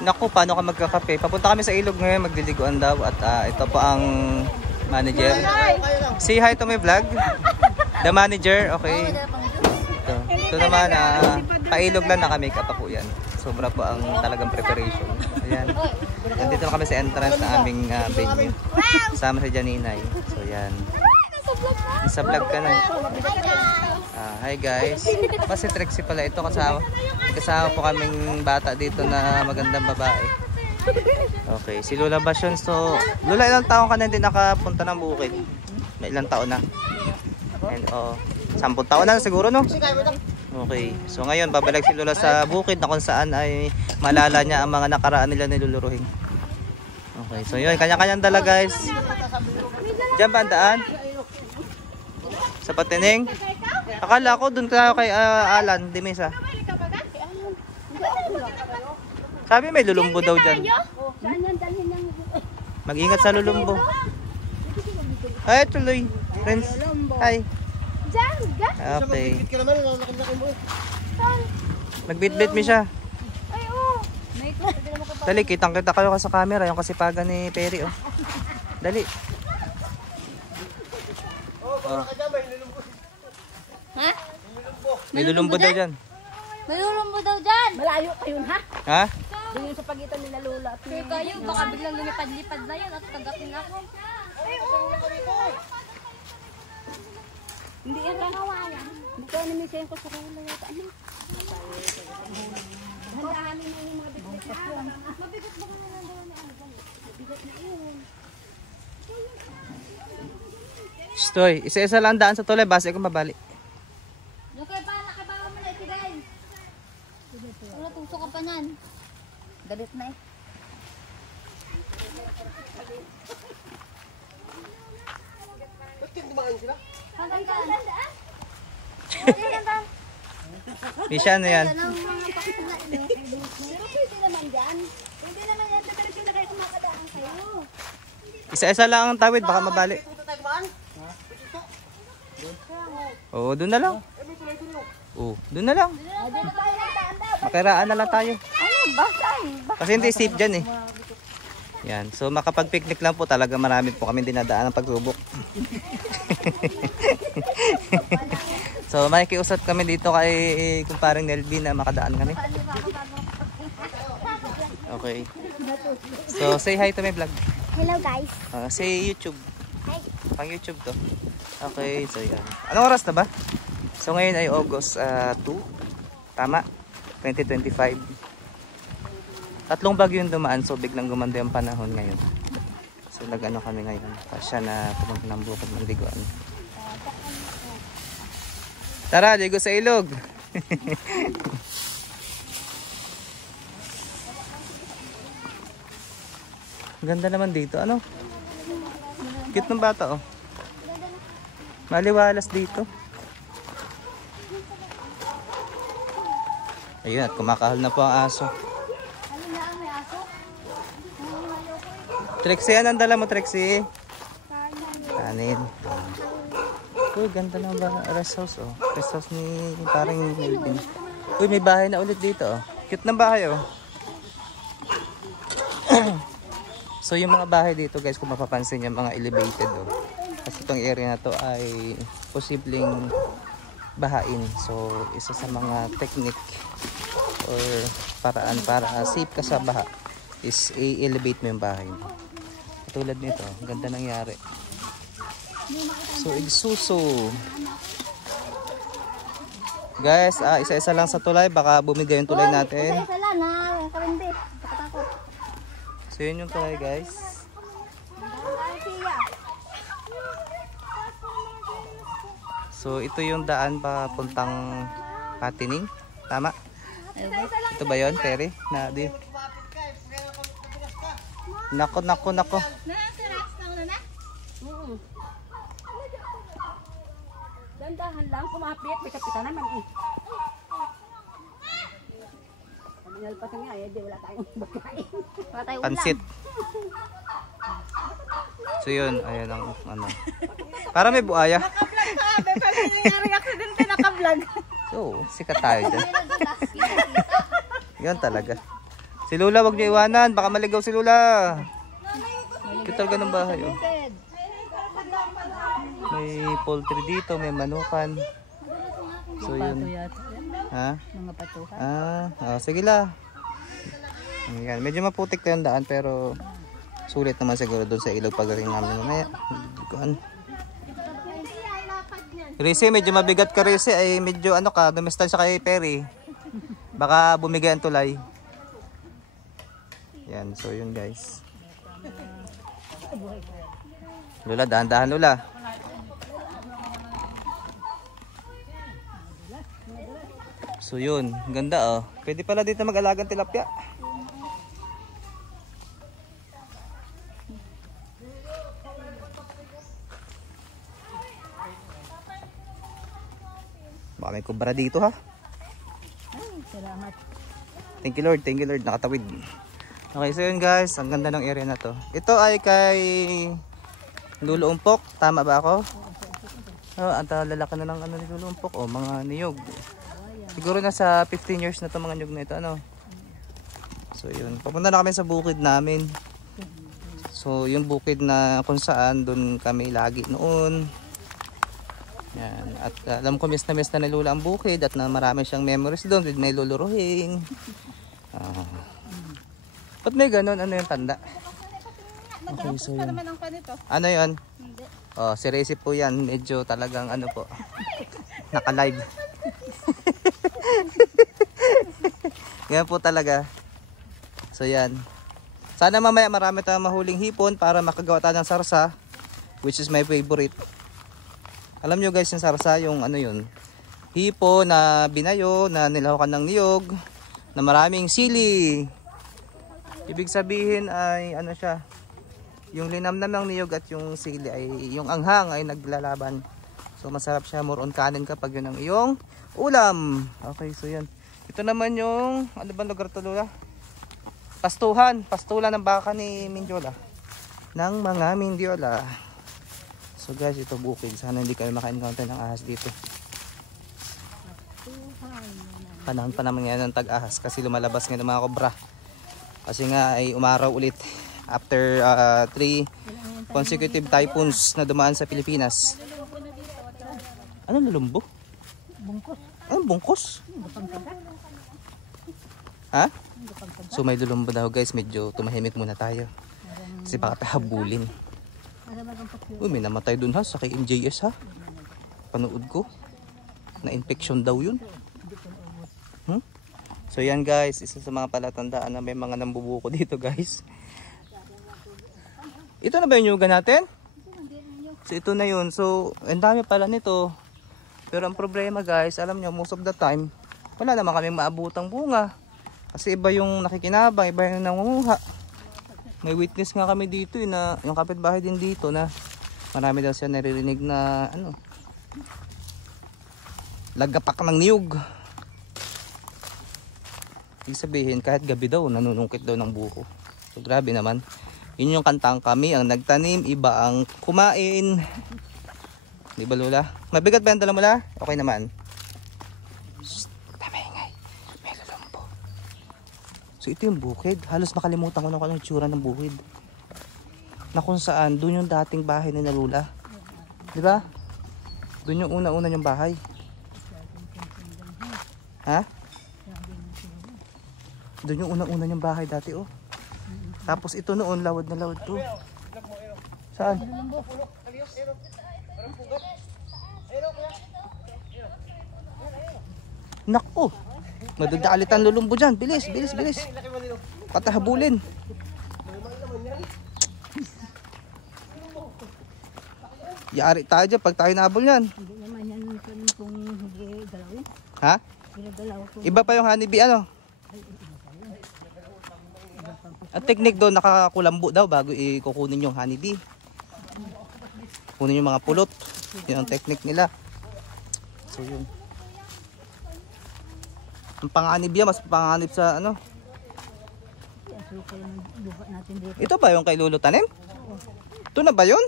Naku, paano ka magkakape? Papunta kami sa ilog ngayon, magliliguan daw. At ito po ang manager. Say hi to my vlog. The manager, okay. Ito naman, pailog lang, naka-makeup pa po yan. Sobra po ang talagang preparation. Ayan. Nandito na kami sa entrance na aming venue. Kasama si Janinay. So yan. Sa vlog ka na. Hi guys. Kasi Trixie pala ito, kasama po kaming bata dito na magandang babae. Okay, si Lola Basyon. So, Lola, ilang taon ka na hindi nakapunta ng bukid? May ilang taon na? And 10 taon na siguro, no? Okay, so ngayon babalik si Lola sa bukid na kung saan ay malala niya ang mga nakaraan nila niluluruhin. Okay, so yun, kanya-kanyang dala guys. Diyan ba ang daan? Sa Patining? Akala ko dun tayo kay Alan Dimisa. Sabi may lulumbo daw dyan. Mag-ingat sa lulumbo. Ay, tuloy. Friends, hi. Okay. Magbitbit mi siya. Dali, kitang-kita kayo sa camera. Yung kasipagan ni Perry, oh. Dali. Oh. Ha? May lulumbo daw dyan. May lulumbo daw dyan. Malayo kayo, ha? Ha? Doon sa pagitan nila Lola at Sir kayo, baka biglang lumipad-lipad na yan at tagapin ako. hindi yan kakawayan. Hindi ko animisayin ko sa Lola yata. Ano? Handaan nyo yung mga bigat. Mabigat ba kami nandawa na ano? Bigat na yun. Stoy, isa-isa lang daan sa tulay. Base ko mabali. Yung kaya pa, nakabawa mo na itigay. Wala, tuso ka pa nan. Galit na eh. Hanggang ka. Misha, ano yan? Pero pwede naman dyan. Pwede naman yan. Diretso na kayo kumakadaan kayo. Isa-isa lang ang tawid. Baka mabali. Oo, doon na lang. Oo, doon na lang. Makiraan na lang tayo. Ano? Basay. Kasi hindi safe dyan eh. Yan. So makapag-picnic lang po talaga, marami po kami dinadaan ng pagsubok. So makikiusap kami dito kay kumparing Nelby na makadaan kami. Okay. So say hi to my vlog. Hello guys. Say YouTube. Hi. Pang YouTube to. Okay, so yan. Anong oras na ba? So ngayon ay August 2. Tama? 2025. Tatlong bagyo yung dumaan, so biglang gumanda yung panahon ngayon. So nag-ano kami ngayon. Pasya na pumunta ng bukid ng liguan. Tara, ligo sa ilog! Ganda naman dito. Ano? Cute ng bata, oh. Maliwalas dito. Ayun, at kumakahol na po ang aso. Trixie, anong dala mo, Trixie? Kanin. Uy, ganda na ba? Rest house, oh. Rest house ni parang Melvin. Uy, may bahay na ulit dito, oh. Cute na bahay, oh. So, yung mga bahay dito, guys, kung mapapansin yung mga elevated, oh. Kasi itong area na to ay posibleng bahain. So, isa sa mga technique or paraan para safe ka sa baha is i-elevate mo yung bahay mo. Tulad nito, ganda nangyari. So, igsuso. Guys, isa-isa lang sa tulay. Baka bumigay yung tulay natin. Isa lang ha, yung karindit. Nakatakot. So, yun yung tulay, guys. So, ito yung daan papuntang Patining. Tama? Ito ba yun, Terry? Na, di. Nako. Dandahan lang, kumapit. May kapitan naman eh. Nalpasan nga eh, di wala tayong pagkain. Wala tayong Pansit. So yun, ayan ang ano. Para may buaya. Naka-vlog ka, may pag-nangyari aksidente, naka-vlog. So, sikat tayo dyan. Yun talaga. Si Lula, wag niyo iwanan. Baka maligaw si Lula. Cute talaga ng bahay. Oh. May poultry dito, may manukan. So yun. Ha? Mga patukan. Sige la. Ayan. Medyo maputik na yung daan pero sulit naman siguro doon sa ilog pagaling namin mamaya. Risi, medyo mabigat ka Risi. Ay medyo ano ka, dumistan siya kay Perry. Baka bumigay ang tulay. Yan, so yun guys. Lula, dahan-dahan Lula. So yun, ganda oh. Pwede pala dito mag-alagang tilapia. Baka may kubra dito ha. Salamat. Thank you Lord, nakatawid. Okay, so yun guys, ang ganda ng area na to. Ito ay kay Lolo Umpok, tama ba ako? At lalaki na ng ano ni Lolo Umpok, mga niyog. Siguro nasa 15 years na to mga niyog na ito, ano? So yun, papunta na kami sa bukid namin. So yung bukid na kung saan, doon kami lagi noon. Yan. At alam ko miss na ni Lula ang bukid at na marami siyang memories doon. May luluruhin. Ba't may ganun? Ano yung tanda? Okay, so yun. Ano yun? Oh, si Resi po yan. Medyo talagang ano po. Naka-live. Yan po talaga. So yan. Sana mamaya marami tayong mahuling hipon para makagawa tayo ng sarsa. Which is my favorite. Alam nyo guys yung sarsa, yung ano yun. Hipo na binayo, na nilahukan ng niyog, na maraming sili. Ibig sabihin ay ano siya, yung linamnam ng niyog at yung sili ay, yung anghang ay naglalaban. So masarap siya, more on kanin kapag yun ang iyong ulam. Okay, so yun. Ito naman yung, ano ba lugar to Lula? Pastuhan ng baka ni Mindiola. Ng mga Mindiola. So guys, ito bukid. Sana hindi kayo maka-encounter ng ahas dito. Panahon pa naman ngayon ng tag-ahas kasi lumalabas ngayon ng mga kobra. Kasi nga ay umaraw ulit after 3 consecutive typhoons na dumaan sa Pilipinas. Ano lulumbo? Bungkos. Ano bungkos? Ha? So may lulumbo daw guys, medyo tumahimik muna tayo. Kasi baka pahabulin. Uy, may namatay dun ha, sa kay MJS ha. Panood ko. Na-infection daw yun. So yan guys, isa sa mga palatandaan na may mga nambubuko dito guys. Ito na ba yung yuga natin? So ito na yun. So ang dami pala nito. Pero ang problema guys, alam nyo, most of the time, wala naman kaming maabutang bunga. Kasi iba yung nakikinabang, iba yung nangunguha. May witness nga kami dito na yung kapitbahay din dito na marami daw siya naririnig na ano, lagapak ng niyog. Ibig sabihin kahit gabi daw nanunungkit daw ng buko. So grabe naman. Yun yung kantang kami ang nagtanim, iba ang kumain. Di ba Lula? Mabigat ba yung dala mo la? Okay naman. Shhh, tamay. May lulumbo. So ito yung bukid. Halos makalimutan ko na kung anong itsura ng bukid. Na kung saan, doon yung dating bahay ni Lula. Di ba? Doon yung una-una yung bahay. Ha? Doon yung una-una yung bahay dati oh. Tapos ito noon, lawad na lawad to. Saan? Naku! Madadalit ang lulumbo dyan. Bilis. Patahabulin. Yari tayo dyan pag tayo nahabol yan. Hindi naman yan kung hindi galawin. Ha? Iba pa yung honeybee ano? At technique doon, nakakulambo daw bago ikukunin yung honeybee. Kunin yung mga pulot. Yun ang technique nila. So yun. Ang panganib yan, mas panganib sa ano. Ito ba yung kay Lolo tanim? Ito na ba yun?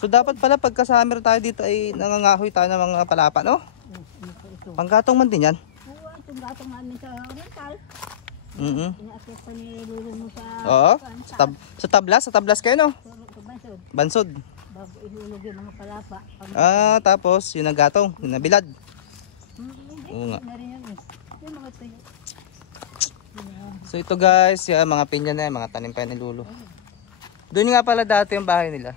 So dapat pala pagka summer tayo dito ay nangangahoy tayo ng mga palapa, no? Panggatong man din yan. Oo, itong gatong namin sa rental. Inaakit pa ni Lolo mo sa... Oo. Sa tablas kayo, no? Sa bansod. Bansod. Bago ihulog yung mga palapa. Tapos yung naggatong, yung nabilad. Oo nga. Na rin yun eh. Yung mga tuyo. So ito guys, yung mga pinya na yan, mga tanim pa ni Lolo. Doon nga pala dati yung bahay nila.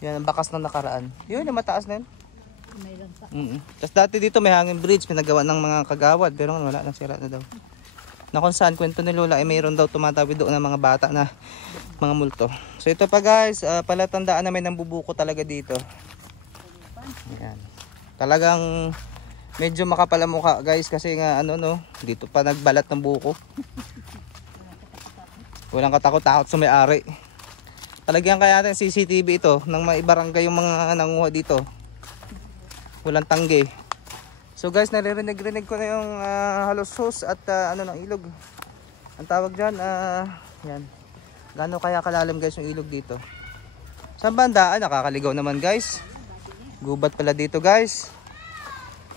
Yan, ang bakas na nakaraan. Yun, yung mataas na yun. May lang pa. Tapos dati dito may hanging bridge, pinagawa ng mga kagawad. Pero wala na, sira na daw. Na kung saan, kwento ni Lola, ay mayroon daw tumatawid doon ng mga bata na mga multo. So ito pa guys, palatandaan namin ng bubuko talaga dito. Yan. Talagang medyo makapal ang mukha guys kasi nga dito pa nagbalat ng buko. Walang katakot-takot sa may-ari. Talagyan kaya natin CCTV ito nang maibarangay yung mga nanguha dito. Walang tanggi. So guys, naririnig-rinig ko na yung halos-hos at ng ilog. Ang tawag dyan, yan. Gaano kaya kalalim guys yung ilog dito? Saan banda? Nakakaligaw naman guys. Gubat pala dito guys.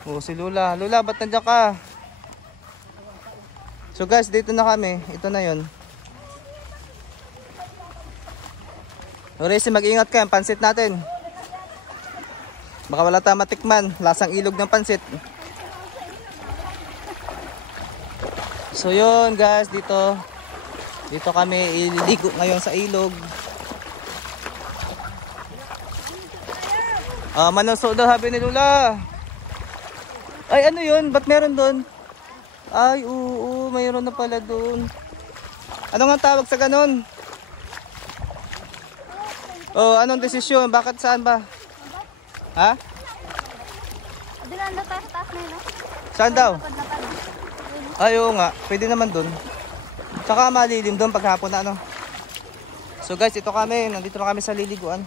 Oh, si Lula. Lula, ba't nandiyan ka? So guys, dito na kami. Ito na yun. Oresi, mag-ingat ka. Ang pansit natin. Baka wala tayong matikman. Lasang ilog ng pansit. So yun guys, dito kami ililigo ngayon sa ilog. Manoso daw habi ni Lula. Ay, ano yun? Ba't meron doon? Ay, oo, mayroon na pala doon. Ano nga tawag sa ganun? Oh, anong desisyon? Bakit, saan ba? Ha? Dilan daw tayo sa taas na yun. Saan daw? Ay, oo nga. Pwede naman doon. Tsaka malilim doon paghapon na So guys, ito kami. Nandito na kami sa liliguan.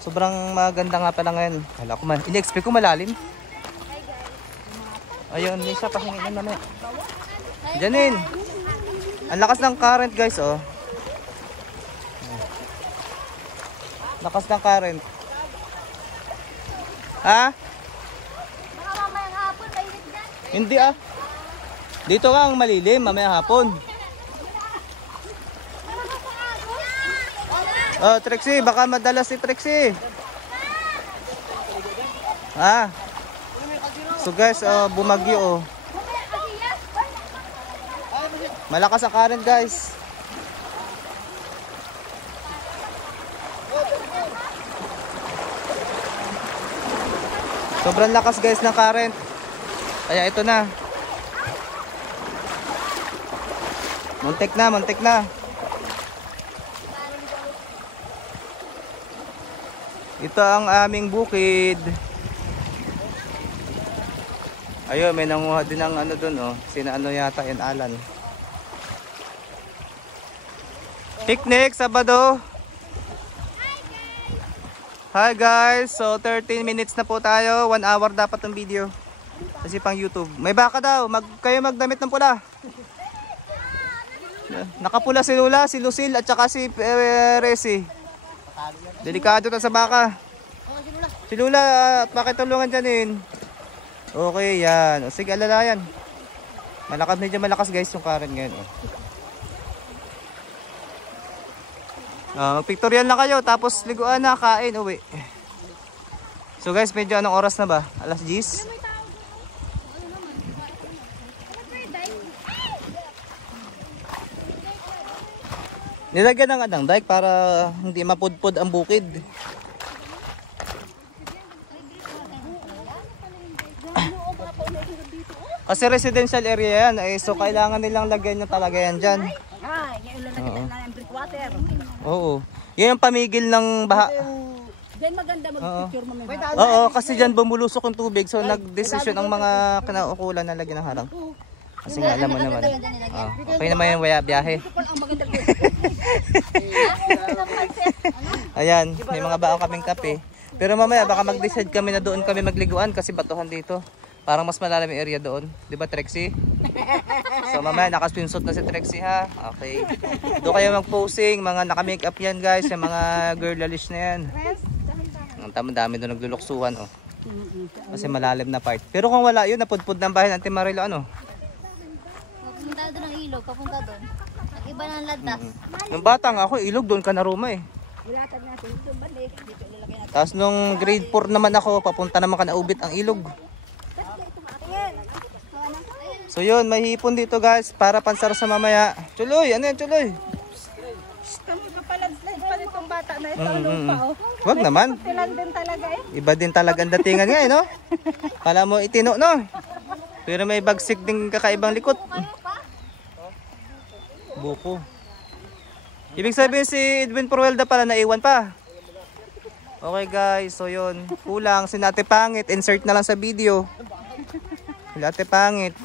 Sobrang maganda nga pala ngayon. Kala ko in-expect ko malalim. Ayun, Lisa, pahingin na naman. Janine. Ang lakas ng current guys, oh. Lakas ng current. Ha? Baka mamayang hapon, mainit dyan. Hindi Dito ka ang malilim, mamaya hapon. Oh, Trixie, baka madalas si Trixie. So guys, bumagyo Malakas ang current guys. Sobrang lakas guys ng current. Kaya ito na. Muntik na. Ito ang aming bukid. Ayun, may nanguha din ng doon, Sina yata yan, Alan. Picnic, Sabado. Hi guys, so 13 minutes na po tayo. 1 hour dapat ng video. Kasi pang YouTube. May baka daw, kayo magdamit ng pula. Nakapula si Lula, si Lucille at saka si Resi. Delikado to sa baka. Si Lula, at pakitulungan dyan. Okay, yan. O, sige, alala yan. Medyo malakas guys yung current ngayon. Pictorial na kayo, tapos liguan na, kain, uwi. So guys, medyo anong oras na ba? Alas 10? Nilagyan ng dike para hindi mapudpod ang bukid. Kasi residential area yan, so kailangan nilang lagyan nyo talaga yan dyan. Yung lang brick water. Oo. Yan yung pamigil ng baha. Diyan maganda mag-picture mo. Oo, kasi dyan bumulusok yung tubig. So nag-decision ang mga kinaukulan na lagyan ng harang. Kasi nga alam mo naman. Okay naman yung biyahe. Ayan, may mga baong kaming kape. Pero mamaya baka mag-decide kami na doon kami magliguan kasi batuhan dito. Parang mas malalim yung area doon. Di ba, Trixie? So mamaya naka-swimsuit na si Trixie ha. Okay. Doon kayo mag-posing. Mga naka-makeup yan guys. Yung mga girlish na yan. Ang dami doon nagluluksuhan. Kasi malalim na part. Pero kung wala yun, napudpud ng bahay ng Auntie Marilo. Pumunta doon ng ilog. ilog, papunta doon. Nag-iba ng landas. Nung bata nga ako, ilog doon ka na Roma eh. Bulatan natin. Ito balik. Dito nilagay natin. Tapos nung grade 4 naman ako, papunta naman ka na Ubit ang ilog. So yun, may hipon dito guys, para pansar sa mamaya. Chuloy, ano yan Chuloy? Kami kapalad-slide pa nitong bata na ito. Lupa oh. Wag naman. Pilan din talaga eh. Iba din talaga ang datingan nga eh, no? Kala mo itino, no? Pero may bagsik din kakaibang likot. Buko. Ibig sabihin si Edwin Proelda pala naiwan pa. Okay guys, so yun. Kulang si Ate Pangit. Insert na lang sa video. Si Ate Pangit.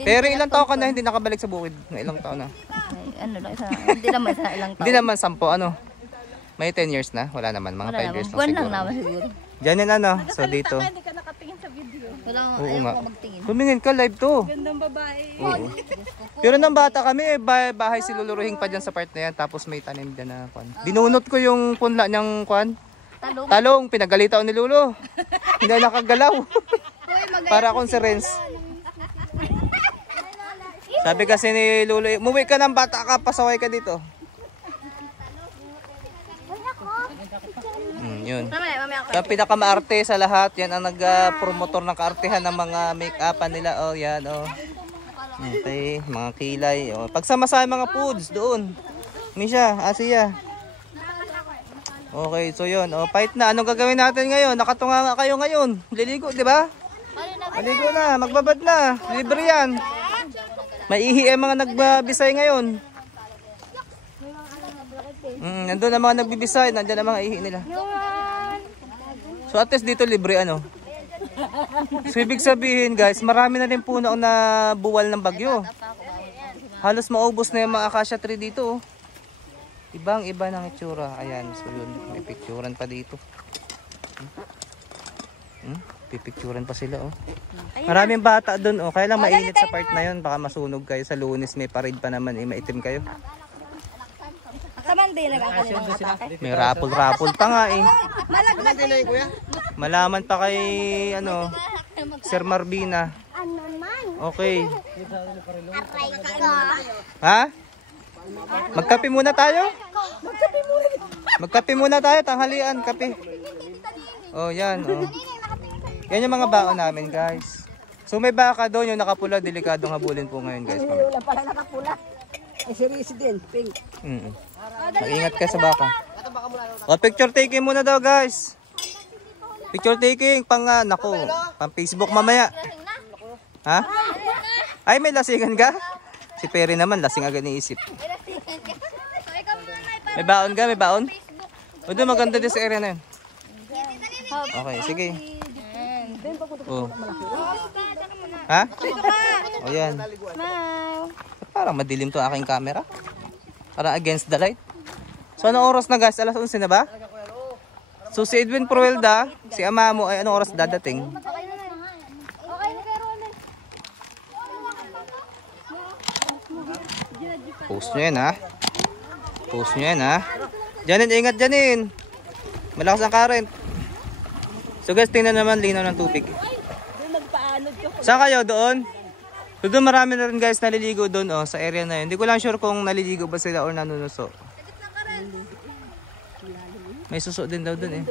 Pero ilang taon ka na hindi nakabalik sa bukid? Ilang taon na? Ano lang, hindi naman sa ilang taon. Hindi naman 10, ano? May 10 years na? Wala naman, mga 5 years lang Buwan siguro. lang naman siguro. Diyan yan ano, so dito. Hindi ka nakatingin sa video. Wala, Oo ayaw nga. ko magtingin. Tumingin ka, live to. Gandang babae. Oo. Pero nang bata kami, bahay si Luluruhing pa dyan sa part na yan. Tapos may tanim dyan na kwan. Binunot ko yung punla niyang kwan. Talong. Talong, pinagalitan ni Lulo. Hindi na nakagalaw. Para akong si Renz. Sabi kasi ni Lulo, umuwi ka ng bata ka, pasaway ka dito. Yun. So, pinakamaarte sa lahat, yan ang nag-promotor ng kaartehan ng mga make-upan nila. Oh, yan, oh. Okay, mga kilay. Oh. Pagsama-sama mga foods doon. Misha, Asia. Okay, so yun. Oh, fight na. Anong gagawin natin ngayon? Nakatunga nga kayo ngayon. Liligo, di ba? Maligo na, magbabad na. Libre yan. Maihi ang mga nagbabisay ngayon. Nandun ang mga nagbibisay, nandyan ang mga ihi nila. So at least dito libre ano. So ibig sabihin guys, marami na rin puno na buwal ng bagyo. Halos maubos na yung mga acacia tree dito. Ibang iba ng itsura. Ayan, so yun, may picturean pa dito. Pipicturean pa sila oh. Maraming bata doon oh, kaya lang mainit sa part na yun. Baka masunog kayo sa Lunes, may parade pa naman, maitim kayo. Kaman din nagkakalit ng atake. May rapol-rapol pa nga eh. Malaglag din na kuya. Malaman pa kay ano, Sir Marbina. Okay. Ha? Magkape muna tayo? Magkape muna tayo, tanghalian, kape. Oh, yan. Oh. Yan yung mga baon namin, guys. So may baka doon, yung nakapula, delikadong habulin po ngayon, guys. Wala pala nakapula. Eh, si Resident, pink. Mag-ingat ka sa baka. O, picture taking muna daw, guys. Picture taking, pang, nako, pang Facebook mamaya. Ha? Ay, may lasingan ka? Si Perry naman, lasing agad niisip. May baon ka? May baon? O, doon maganda din sa area na yun. Okay, sige. Oh. Ha? O, yan. Parang madilim to aking camera. Parang against the light. So, anong oras na guys? Alas 11 na ba? So, si Edwin Proelda, si ama mo, ay anong oras dadating? Post nyo yan ha. Post nyo yan ha. Janin, ingat Janin. Malakas ang current. So guys, tingnan naman linaw ng tubig. Saan kayo? Doon? So doon marami na rin guys naliligo doon oh, sa area na yun. Hindi ko lang sure kung naliligo ba sila or nanunuso. May suso din daw doon eh.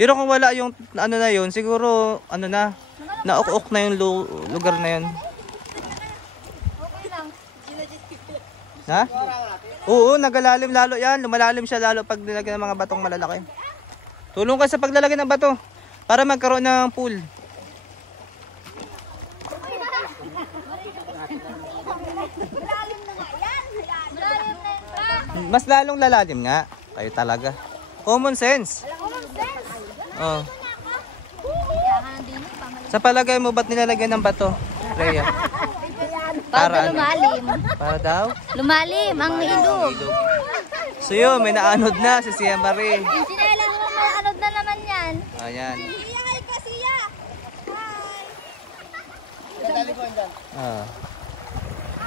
Pero kung wala yung ano na yun, siguro ano na, nauk-uk na yung lugar na yun. Ha? Oo, nagalalim lalo yan. Lumalalim siya lalo pag nilagyan ng mga batong malalaki. Tulong ka sa paglalagay ng bato para magkaroon ng pool. Mas lalong lalalim nga. Kayo talaga. Common sense. Oh. Sa palagay mo, ba't nilalagyan ng bato, Rhea? Para lumalim. Para daw? Lumalim ang ilog. So yun, may naanod na si Sia Marie. Sinailan mo maanod na naman yan. Ayan. Hi, Kasiya!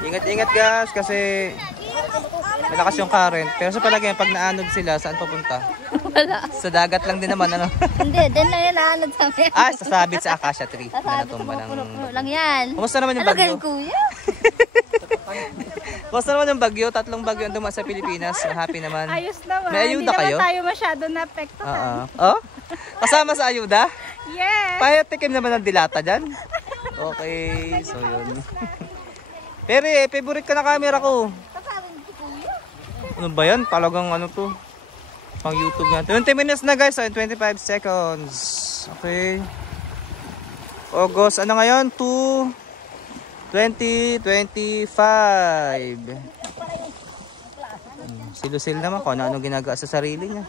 Ingat-ingat guys kasi Malakas yung current. Pero sa palagay, pag naanod sila, saan papunta? Wala. Sa dagat lang din naman, ano? Hindi, din lang yan naanod sa amin. Sasabit sa acacia tree. Sasabi ko Natumba mga ng... puno-puno lang yan. Kumusta naman yung Ano bagyo? ganun, kuya? Kumusta naman yung bagyo? 3 bagyo ang dumaan sa Pilipinas. Happy naman. Ayos naman. May ayuda kayo? Hindi naman tayo masyado naapektuhan. Oh? Kasama sa ayuda? Yes. Pahitikim naman ng dilata dyan. Okay, so yun. Pero favorite ka na camera ko. Ano ba yan? Talagang ano to? Pang YouTube na. 20 minutes na guys. 25 seconds. Okay. August, ano ngayon? 2025. Si Lucille naman kung ano ginagawa sa sarili niya.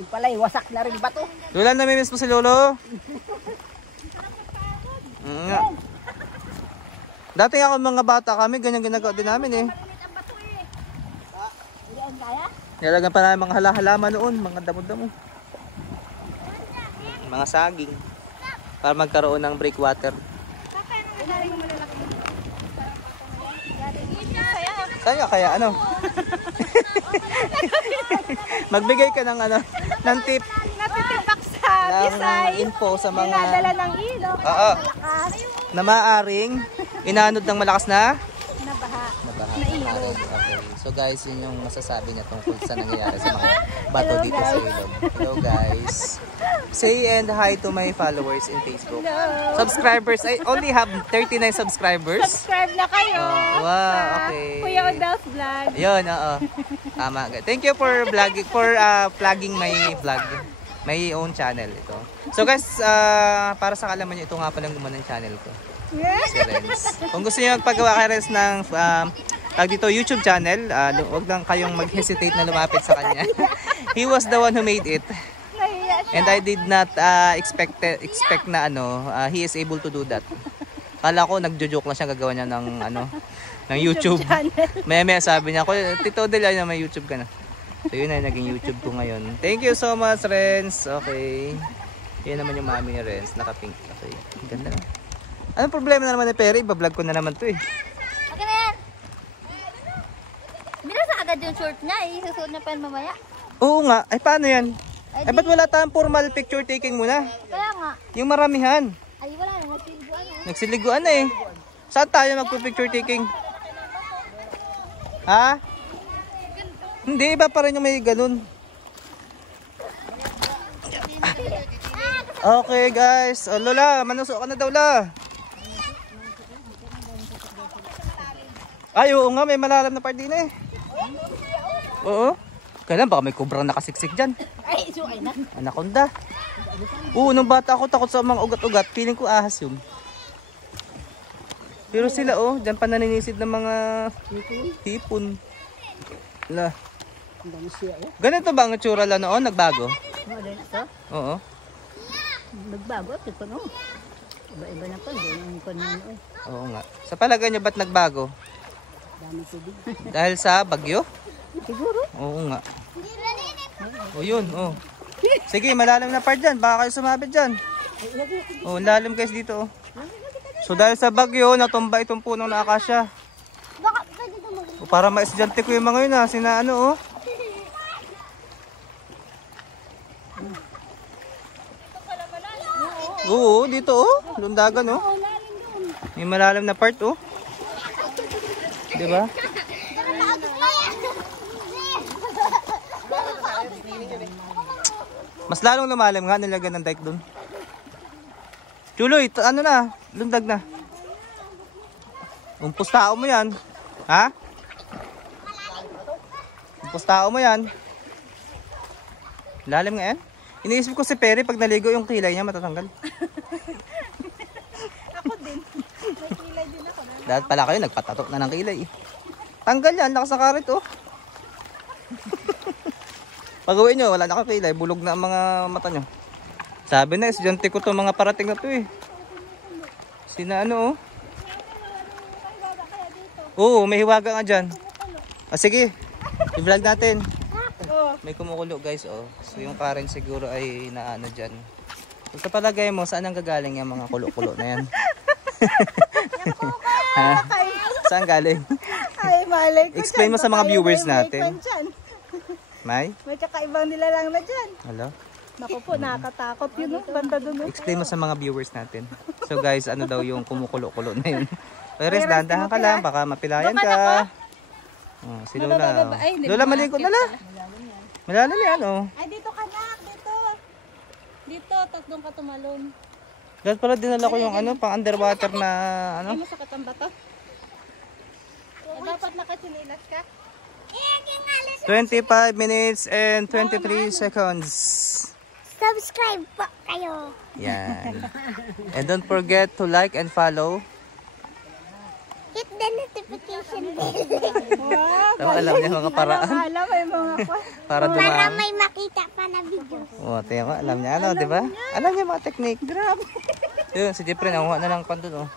Yung pala'y wasak na rin ba to? Lola, namimiss mo si Lolo? Dati ako mga bata kami, ganyan ginagawa din namin eh. Nilagyan pa namin mga halaman noon, mga damo-damo. Mga saging. Para magkaroon ng breakwater. Saan nga kaya ano? Magbigay ka ng ano, ng tip. Natitipak sa Ng info sa mga dinadala ng ilog. Oo. Malakas. Na maaring inanod ng malakas na Nabaha. Nabaha. Okay. So guys, yun yung masasabi niya tungkol sa nangyayari sa mga bato dito sa ilog. Hello guys. Say and hi to my followers in Facebook. Hello. Subscribers, I only have 39 subscribers. Subscribe na kayo. Wow, sa okay. Kuya Odell's vlog. Yun, oo. Tama. Thank you for vlogging, plugging my vlog. My own channel ito. So guys, para sa kalaman nyo, ito nga palang gumawa ng channel ko. Si Renz. Kung gusto niyo magpagawa kay Renz ng dito YouTube channel, huwag lang kayong mag-hesitate na lumapit sa kanya. He was the one who made it. Nahiya siya. And I did not expect na he is able to do that. Kala ko nagjo-joke lang siya gagawa niya ng ng YouTube. Maya sabi niya, Tito Del, may YouTube ka na. So yun na naging YouTube ko ngayon. Thank you so much, Renz. Okay. Yan naman yung mami ni Renz, naka-pink. Okay. Ganda na. Anong problema na naman ni Perry? Iba-vlog ko na naman to eh. Okay na yan. Binasa agad yung short niya eh. Susunod na pa yan mamaya. Oo nga. Ay paano yan? Ay, Ay ba't wala tayong formal picture taking muna? Kaya nga. Yung maramihan. Ay wala na. Nagsiliguan na. Nagsiliguan na eh. Saan tayo magpo-picture taking? Ha? Hindi, iba pa rin yung may ganun. Okay guys. Lola, manusok ka na daw la. Ay, oo nga, may malalam na part din eh. Oo. Kailan baka may kubrang nakasiksik dyan. Ay, so ay na. Anaconda. Oo, nung bata ako takot sa mga ugat-ugat. Feeling ko ahas yun. Pero sila dyan pa naninisid ng mga hipon. Wala. Ganito ba ang itsura la noon? Nagbago? Ano din ito? Oo. Nagbago ito ko no. Iba-iba na pa doon ko na no. Oo nga. Sa palagay niyo ba't nagbago? Dami tubig. Dahil sa bagyo? Siguro. Oo nga. O yun, Sige, malalim na part dyan. Baka kayo sumabit dyan. Lalim guys dito, So dahil sa bagyo, natumba itong puno na akasya. Para ma-estudyante ko yung mga yun sina Oo, dito lundagan May malalim na part Diba? Mas lalong lumalim nga, nilagyan ng dike doon. Chuloy, lundag na. Umpos tao mo yan. Ha? Umpos tao mo yan. Lalim nga yan. Iniisip ko si Perry, pag naligo yung kilay niya, matatanggal. Ako din. May kilay din ako. Dahil pala kayo, nagpatatok na ng kilay. Tanggal yan, nakasakarit Pag-uwi nyo, wala na kakilay, bulog na ang mga mata nyo. Sabi na, estudyante ko to mga parating na to Sina Oo, may hiwaga nga dyan. Sige, i-vlog natin. May kumukulo guys So yung current siguro ay naano dyan. So sa palagay mo, saan ang gagaling yung mga kulo-kulo na yan? Ha? Saan galing? Ay, malay ko Explain mo dyan, sa mga baka viewers yung may natin. kwan dyan. May? May kakaibang nilalang na dyan. Hello? Naku po, nakakatakot yun, no? Banda dun, no? Explain mo sa mga viewers natin. So guys, ano daw yung kumukulo-kulo na yun. Pero dahan-dahan ka lang, baka mapilayan ka. Oh, si Lola. Oh. Lola, maligo na la. Malalim yan, oh. Ay, dito ka na, dito. Dito, tatlong ka tumalon. Dahil pala dinala ko yung ano, pang underwater na ano. Ay, masakit ang bato. Dapat nakasililas ka. 25 minutes and 23 seconds. Subscribe po kayo. Yan. And don't forget to like and follow. Hit the notification bell. Wow, Tama, alam niya mga paraan. alam, may mga kwan. Para Para dumami. may makita pa na video. Oh, tingnan ko, alam niya ano, di ba? Alam niya mga technique. Grabe. Yun, si Jeffrey, nakuha na lang pan doon, oh.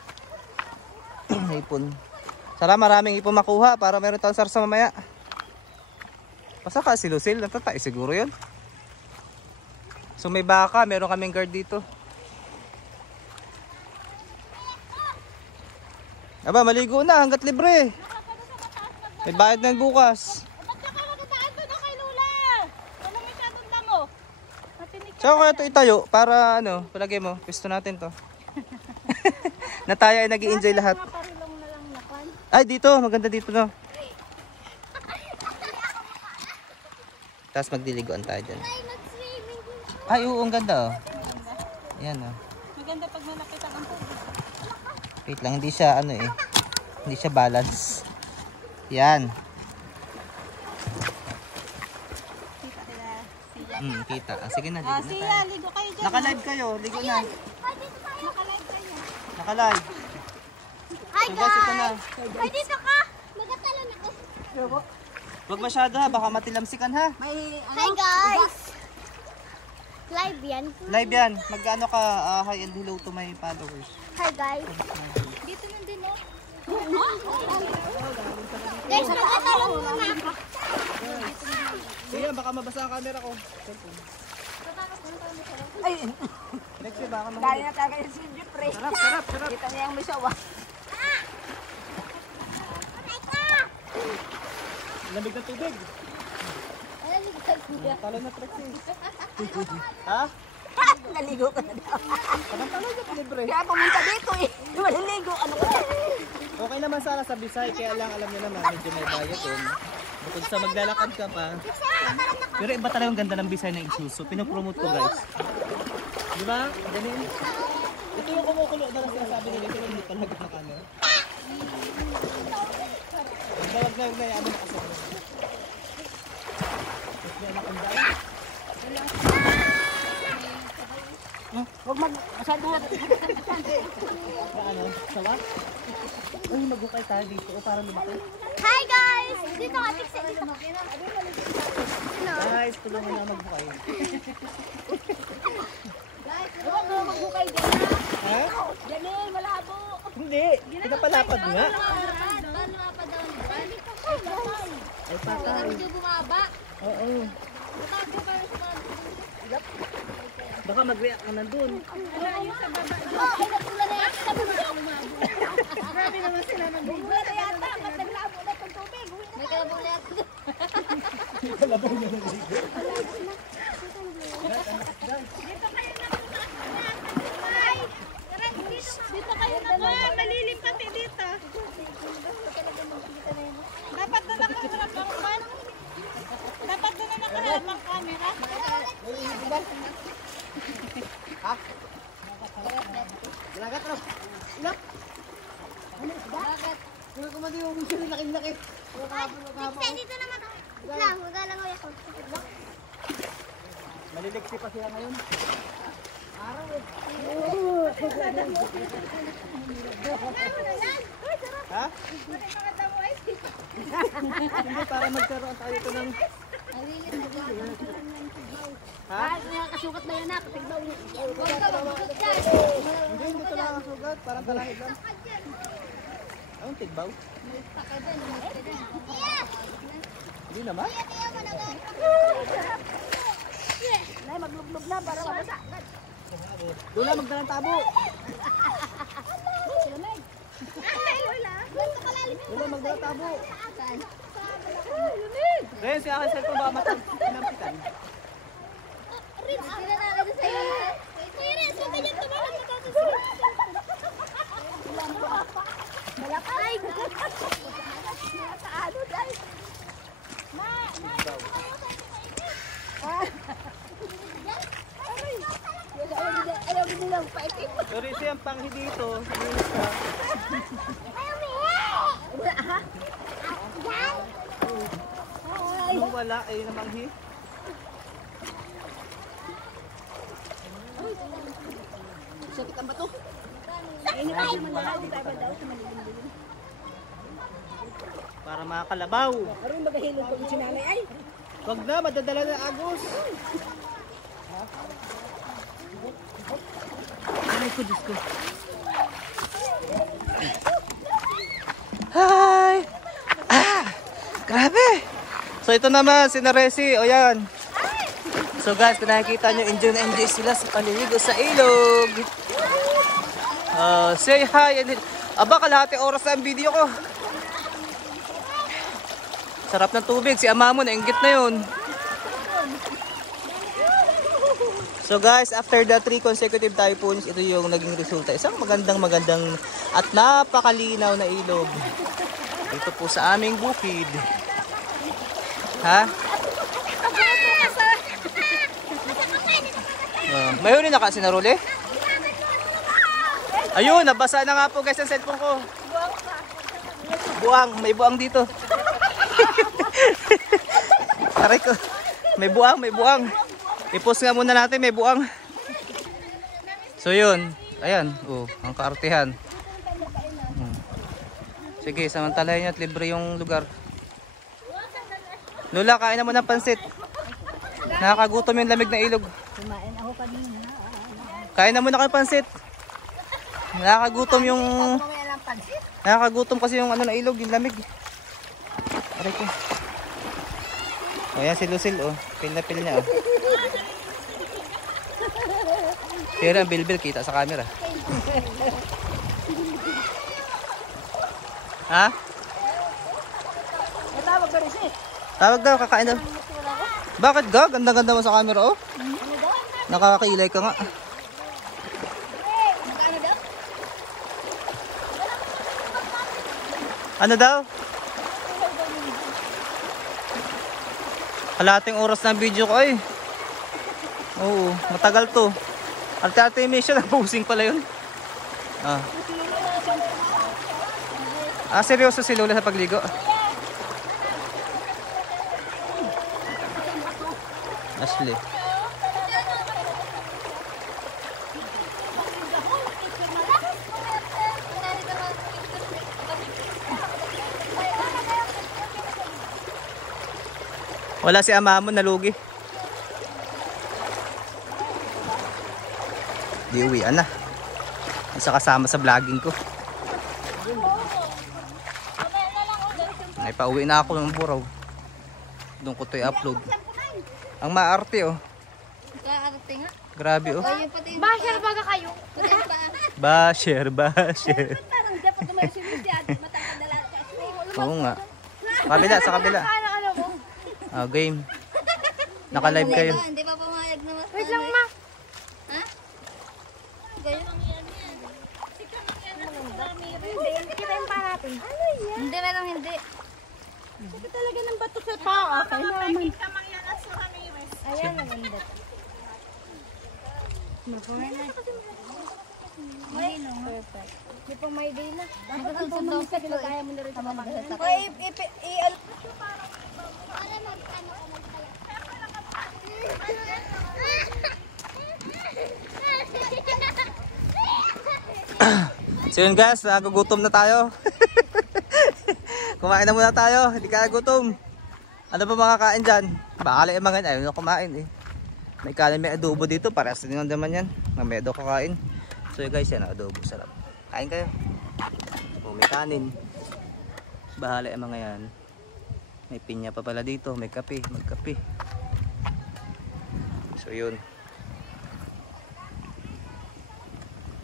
Ipon. Sana maraming ipon makuha para meron tayong sarsa mamaya. Basta ka si Lucille, natatay siguro yun. So may baka, meron kaming guard dito. Aba, maligo na hanggat libre. May bayad na bukas. Ba't ka nagkataan doon kay Lula? Wala masyadong damo. Matinig ka. Tsaka kaya ito itayo para ano, palagay mo, pisto natin to. Na tayo ay nag-i-enjoy lahat. Parilong na lang na kwan. Ay, dito, maganda dito no. Tapos magdiliguan tayo dyan. Ay, oo, ang ganda oh. Ayan oh. Maganda pag nalakitan ang tubig. Wait lang, hindi siya ano eh. Hindi siya balance. Yan. Kita. Ah, sige na, ligo na tayo. Siya, ligo kayo dyan. Naka-live kayo, ligo na. Nakalive kayo. Naka-live. Hi So guys, ito na. Ay, dito ka. Magatalon ako. Huwag masyado ha, baka matilamsikan ha. Hi guys. Live yan. Live yan. Mag-ano ka, hi and hello to my followers. Hi guys. Dito lang din oh. Guys, magatalon muna ako. Sige, baka mabasa ang camera ko. Ay, Next year, baka dahil na talaga yung si Jeffrey. Sarap. Kita niya yung may sawa. Lamig na tubig. Ay, kuya. Talo na Trixie. Ha? Naligo ka na daw. Talo na libre. Kaya pumunta dito eh. Maliligo. Ano ka? Okay naman sana sa Bisay, kaya lang alam niyo naman, medyo may bayad yun. Bukod sa maglalakad ka pa. Pero iba talagang ganda ng Bisay na Isuzu. Pinopromote ko guys. Di ba? Ganun. Ito yung kumukulo na lang sinasabi nila. Ito yung talaga na kano. Huwag na yan. Ano na kasama. Huwag masyado. Na ano? Sawa? Ay, magukay tayo dito. O parang lumaki. Hi guys. Dito ka tiksa dito. Guys, tulungan na magbukay. Huwag mo magbukay dyan. Ha? Janil, malabo. Hindi. Pinapalapad nga. Paano pa daw? Ay, patay. Medyo bumaba. Oo. Bumaba pa rin sa mga. Baka mag-react ka nandun. Oh, ay nagpula na yan. Grabe naman sila ng big. Wala na yata. Ba't naglabo na itong tubig? May kalabaw na yata. Dito kayo na ba? Malilim pati dito. Dapat na nakaharap ang kwan. Dapat na nakaharap ang camera. Tiksa dito naman. Lang, magalangoy ako. Maliliksi pa sila ngayon. Ha? Hindi, para magkaroon tayo ito ng... Ha? Nakakasukat na yan na. Tigbaw niya. Hindi, hindi ito lang ang sugat. Parang talahid lang. Anong tigbaw? Hindi naman. Nay, maglublog na para mabasa. Doon na, magdalang tabo. Ay, wala. Doon na, Ren, si akin cellphone baka matampitan. Sila na agad sa iyo. Riz, huwag ganyan tumahan matatasin. Malapay! Nakaano dahil? Ayaw mo nilang paikip. Sorry siya, ang panghi dito. Nung wala, ay namanghi. Sakit ang bato. Para makakalabaw. Parang magahilog ko yung sinanay ay. Wag na, madadala na agos. Ay ko, Diyos ko. Hi! Grabe! So ito naman, si Naresi. O yan. So guys, kung nakikita nyo, enjoy na enjoy sila sa paliligo sa ilog. Say hi. Aba, kalahati oras na ang video ko. Sarap ng tubig. Si ama mo, nainggit na yun. So guys, after the 3 consecutive typhoons, ito yung naging resulta. Isang magandang at napakalinaw na ilog. Ito po sa aming bukid. Ha? May huli na kasi naruli? Ayun, nabasa na nga po guys ang cellphone ko. Buang, may buang dito. Aray ko. May buang. I-post nga muna natin, may buang. So yun, ayan, ang kaartihan. Sige, samantalahin nyo at libre yung lugar. Lola, kain na mo ng pansit. Nakakagutom yung lamig na ilog. Kumain ako kanina. Kain na muna kayo pansit. Nakakagutom yung... Nakakagutom kasi yung ano na ilog, yung lamig. Aray ko. Ayan si Lucille, Pil na pil niya, Sira ang bilbil, kita sa camera. Ha? Natawag ka rin siya. Tawag daw, kakain daw. Bakit ga? Ganda-ganda mo sa camera, Nakakakilay ka nga. Ano daw? Kalating oras ng video ko ay. Oo, matagal to. Arte-arte mission, posing pala yun. Seryoso si Lola sa pagligo? Ashley. Wala si ama mo, nalugi. Di uwian na. Isa kasama sa vlogging ko. Ay, pauwi na ako ng Buraw. Doon ko ito i-upload. Ang maarte, Kaarte nga. Grabe, Basher baga kayo. Basher. Parang dapat naman si Lucy at matangkad na lahat. Oo nga. Sa kabila. Game. Naka-live kayo. Hindi pa pumayag na mas. Wait lang, ma. Ha? Kayo lang yan. Hindi kita yung parating. Ano yan? Hindi, merong hindi. Sabi talaga ng bato sa paa. Kailangan. Ayan, maganda. May no. Perfect. Di pang may day na. Nagsusundo sa kilo. Kaya mo na rin sa Tama na sa Oy, So yun guys, nagugutom na tayo. Kumain na muna tayo, hindi ka gutom. Ano ba makakain dyan? Bakala yung mga ayaw na kumain May kanin, may adobo dito, parehas din naman yan. May adobo kakain. So yun guys, yan adobo, sarap. Kain kayo. May kanin. Bahala yung mga yan. May pinya pa pala dito, may kape, magkape. So yun.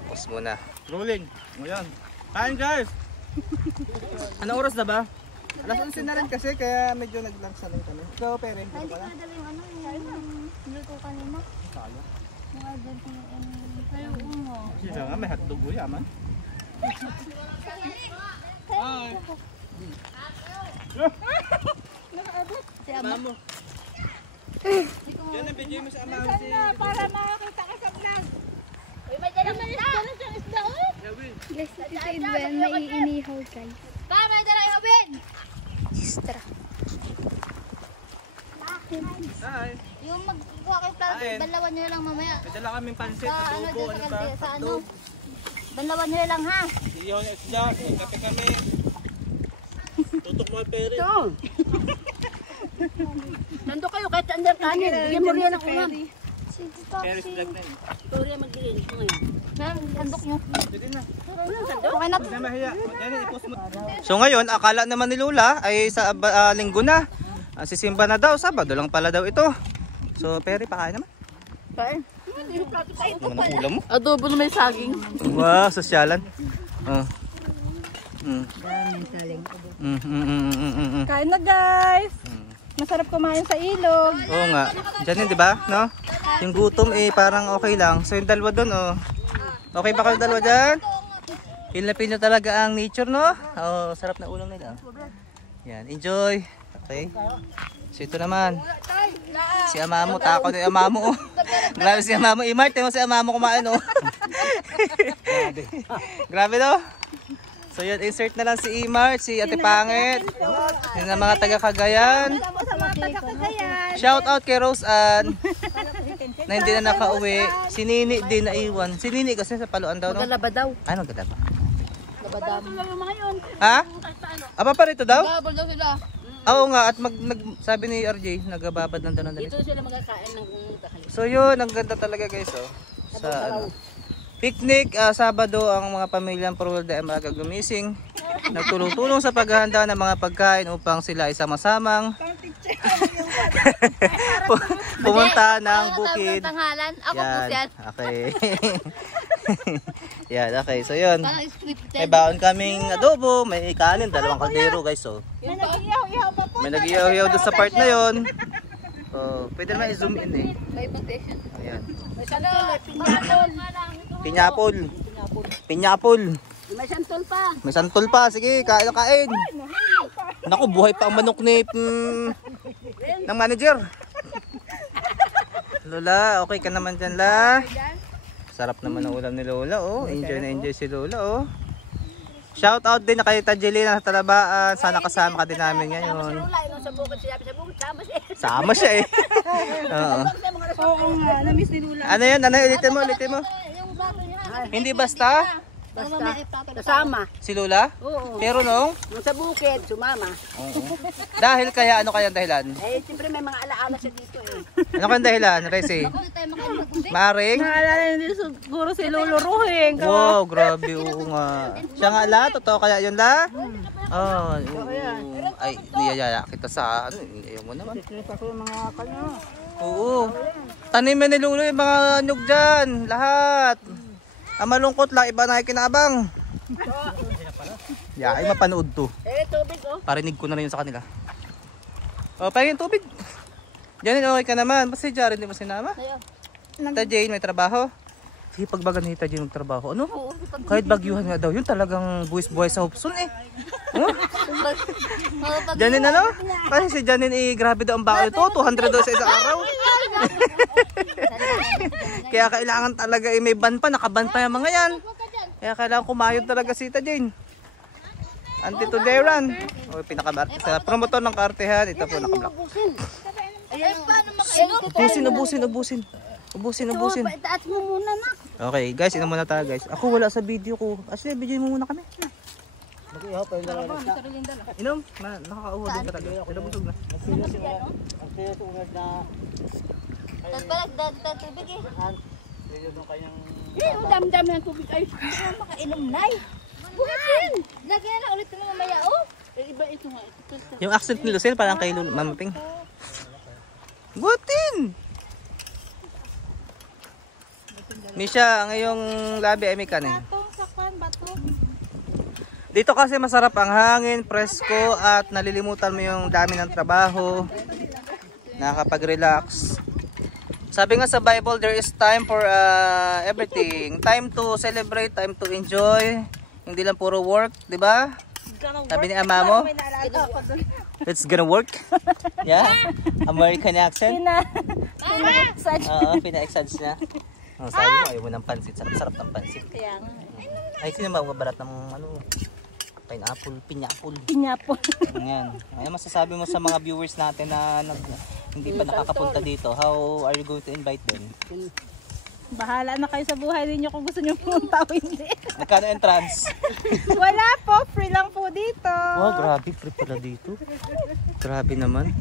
Pause muna. Rolling. Ayan. Kain guys. Anong oras na ba? Alas 11 na rin kasi kaya medyo nag-lunch na rin kami. Ikaw, Pere, Ay, dito hindi ko pala. nadala yung ano, yung niluto kanina. Salo. Yung Argentine kayo mo. Siya nga, may hotdog uya man. Hi. Si Ama. Mamo. Yan ang video mo sa ama. Para makakita ka sa vlog. Uy, may dala ka isda. Dala siyang isda, oh. Guys, ito si Edwin. May inihaw guys. Pa, may dala yung Ben. Extra. Hi. Yung magkuha kayo plato, Kain. balawan nyo lang mamaya. May dala kaming pansit, Sa ano adobo, dyan ano sa pa? kanti, sa ano. Hotdog. Balawan nyo lang ha. Iyaw na isda, may kape kami. Tutok mo kay Pere. Ito. Nando kayo kahit saan dyan kanin. Bigyan mo rin ang ulam. Sige, Pere's Paxi. vlog na yun. Storya mag-green. Ito ngayon. Ma'am, sandok nyo. Pwede na. Walang sandok. Okay na. Huwag na mahiya. Yan, i-post mo. So ngayon, akala naman ni Lola ay sa linggo na. Sisimba na daw, Sabado lang pala daw ito. So, Pere, pakain naman. Kain. Naman ang ulam mo. Adobo na may saging. Wow, sosyalan. Oh. Daming taling. Kain na guys. Masarap kumain sa ilog. Oo nga. Diyan yun, di ba? No? Yung gutom parang okay lang. So yung dalawa doon, oh. Okay ba kayo dalawa dyan? Pinapin nyo talaga ang nature, no? Oh, sarap na ulam nila. Yan, enjoy. Okay. So ito naman. Si Amamo, takot yung Amamo, oh. Grabe si Amamo. I-mart, mo si Amamo kumain, oh. Grabe, no? So yun, insert na lang si Imart, si Ate Pangit. Yun ang mga taga-Cagayan. Sa mga taga-Cagayan. Shout out kay Rose Ann na hindi na nakauwi. Si Nini din naiwan. Si Nini kasi sa Paluan daw, no? Magalaba daw. Ano ka ba? Labadam. Ha? Apa pa rito daw? Gabal daw sila. Oo nga, at sabi ni RJ, nagababad ng danon Dito sila magkakain ng kakay. So yun, ang ganda talaga guys, oh. Sa ano. Picnic, Sabado, ang mga pamilyang Parol de Amaga gumising. Nagtulong-tulong sa paghahanda ng mga pagkain upang sila ay sama-samang pumunta ng bukid. Tanghalan. Ako po yan. Okay. Yan, okay. So yun. Parang scripted. May baon kaming adobo, may kanin, dalawang kaldero guys. So, May nag-iyaw-iyaw pa po. may nag-iyaw-iyaw doon sa part na yun. So, pwede naman i-zoom in eh. May invitation. Ayan. May sandal. Pinatol. Pinyapol. Pinyapol. May santol pa. May santol pa. Sige, kain na kain. Naku, buhay pa ang manok ni ng manager. Lola, okay ka naman dyan, La. Sarap naman ang ulam ni Lola, oh. Enjoy na enjoy si Lola, oh. Shout out din na kay Tajelina sa Talabaan. Sana kasama ka din namin ngayon. Sa bukid siya. Sa bukid sama siya. Sama siya eh. Oo. Oo nga, na-miss ni Lula. Ano yan? Ano yun? Ulitin mo, ulitin mo. Yung plato niya. Hindi basta Basta. Kasama. si Lola. Oo. Pero nung, Nung sa bukid, sumama. dahil kaya, ano kaya ang dahilan? Eh, siyempre may mga alaala siya dito eh. Ano kaya ang dahilan, Resi? Ako hindi tayo makain. Maring? Naalala nila siguro si Lolo Ruhing. Wow, grabe, oo nga. Siya nga, La, totoo kaya yun, La? Oh, ay, niyayaya kita sa, ano, ayaw mo naman. Kita ko yung mga kanya. Oo. Tanimin ni Lolo yung mga nyug dyan, lahat. Ang malungkot lang, iba na kinabang. Yeah, ay mapanood to. Eh, tubig oh. Parinig ko na rin yun sa kanila. O, pahingin tubig. Janin, okay ka naman. Ba't si Jaren, di mo sinama? Tita Jane, may trabaho? Sige, pagbaga ni Tita Jane magtrabaho. Ano? Kahit bagyuhan nga daw, yun talagang buwis-buhay sa Hopson eh. Oh? Janin, ano? Kasi si Janin, grabe daw ang baka ito. 200 daw sa isang araw. Kaya kailangan talaga, may ban pa, nakaban pa yung mga yan. Kaya kailangan kumayod talaga si Tita Jane. Antito Deran. O, sa promotor ng kartehan, ito po nakablock. Ay, paano makainom? Ubusin. Taas mo muna na. Okay, guys, inom muna tayo, guys. Ako wala sa video ko. Actually, video mo muna kami. Inom? Nakakauhod din talaga. Inom busog na. Tapos pala, tubig eh. Eh, dami-dami ng tubig ay. Makainom na eh. Buhatin! Lagyan na lang ulit kami mamaya, oh. Eh, iba ito nga. Yung accent ni Lucille parang kay Mama Ping. Butin! Misha, ang iyong labi ay may kanin. Batong sakwan, batong. Dito kasi masarap ang hangin, presko, at nalilimutan mo yung dami ng trabaho. Nakakapag-relax. Sabi nga sa Bible, there is time for everything. Time to celebrate, time to enjoy. Hindi lang puro work, di ba? Sabi ni ama mo, it's gonna work. Yeah? American accent? Oo, pina-exage niya. Oh, sabi mo, ayaw mo ng pansit. Sarap-sarap ng pansit. Kaya nga. Ay, sino ba mabarat ng ano, pineapple, pinyapple? Pinyapo. Ayan. Ano masasabi mo sa mga viewers natin na hindi pa nakakapunta dito? How are you going to invite them? Bahala na kayo sa buhay ninyo kung gusto nyo pumunta o hindi. Magkano entrance? Wala po, free lang po dito. Wow, grabe, free pala dito. Grabe naman.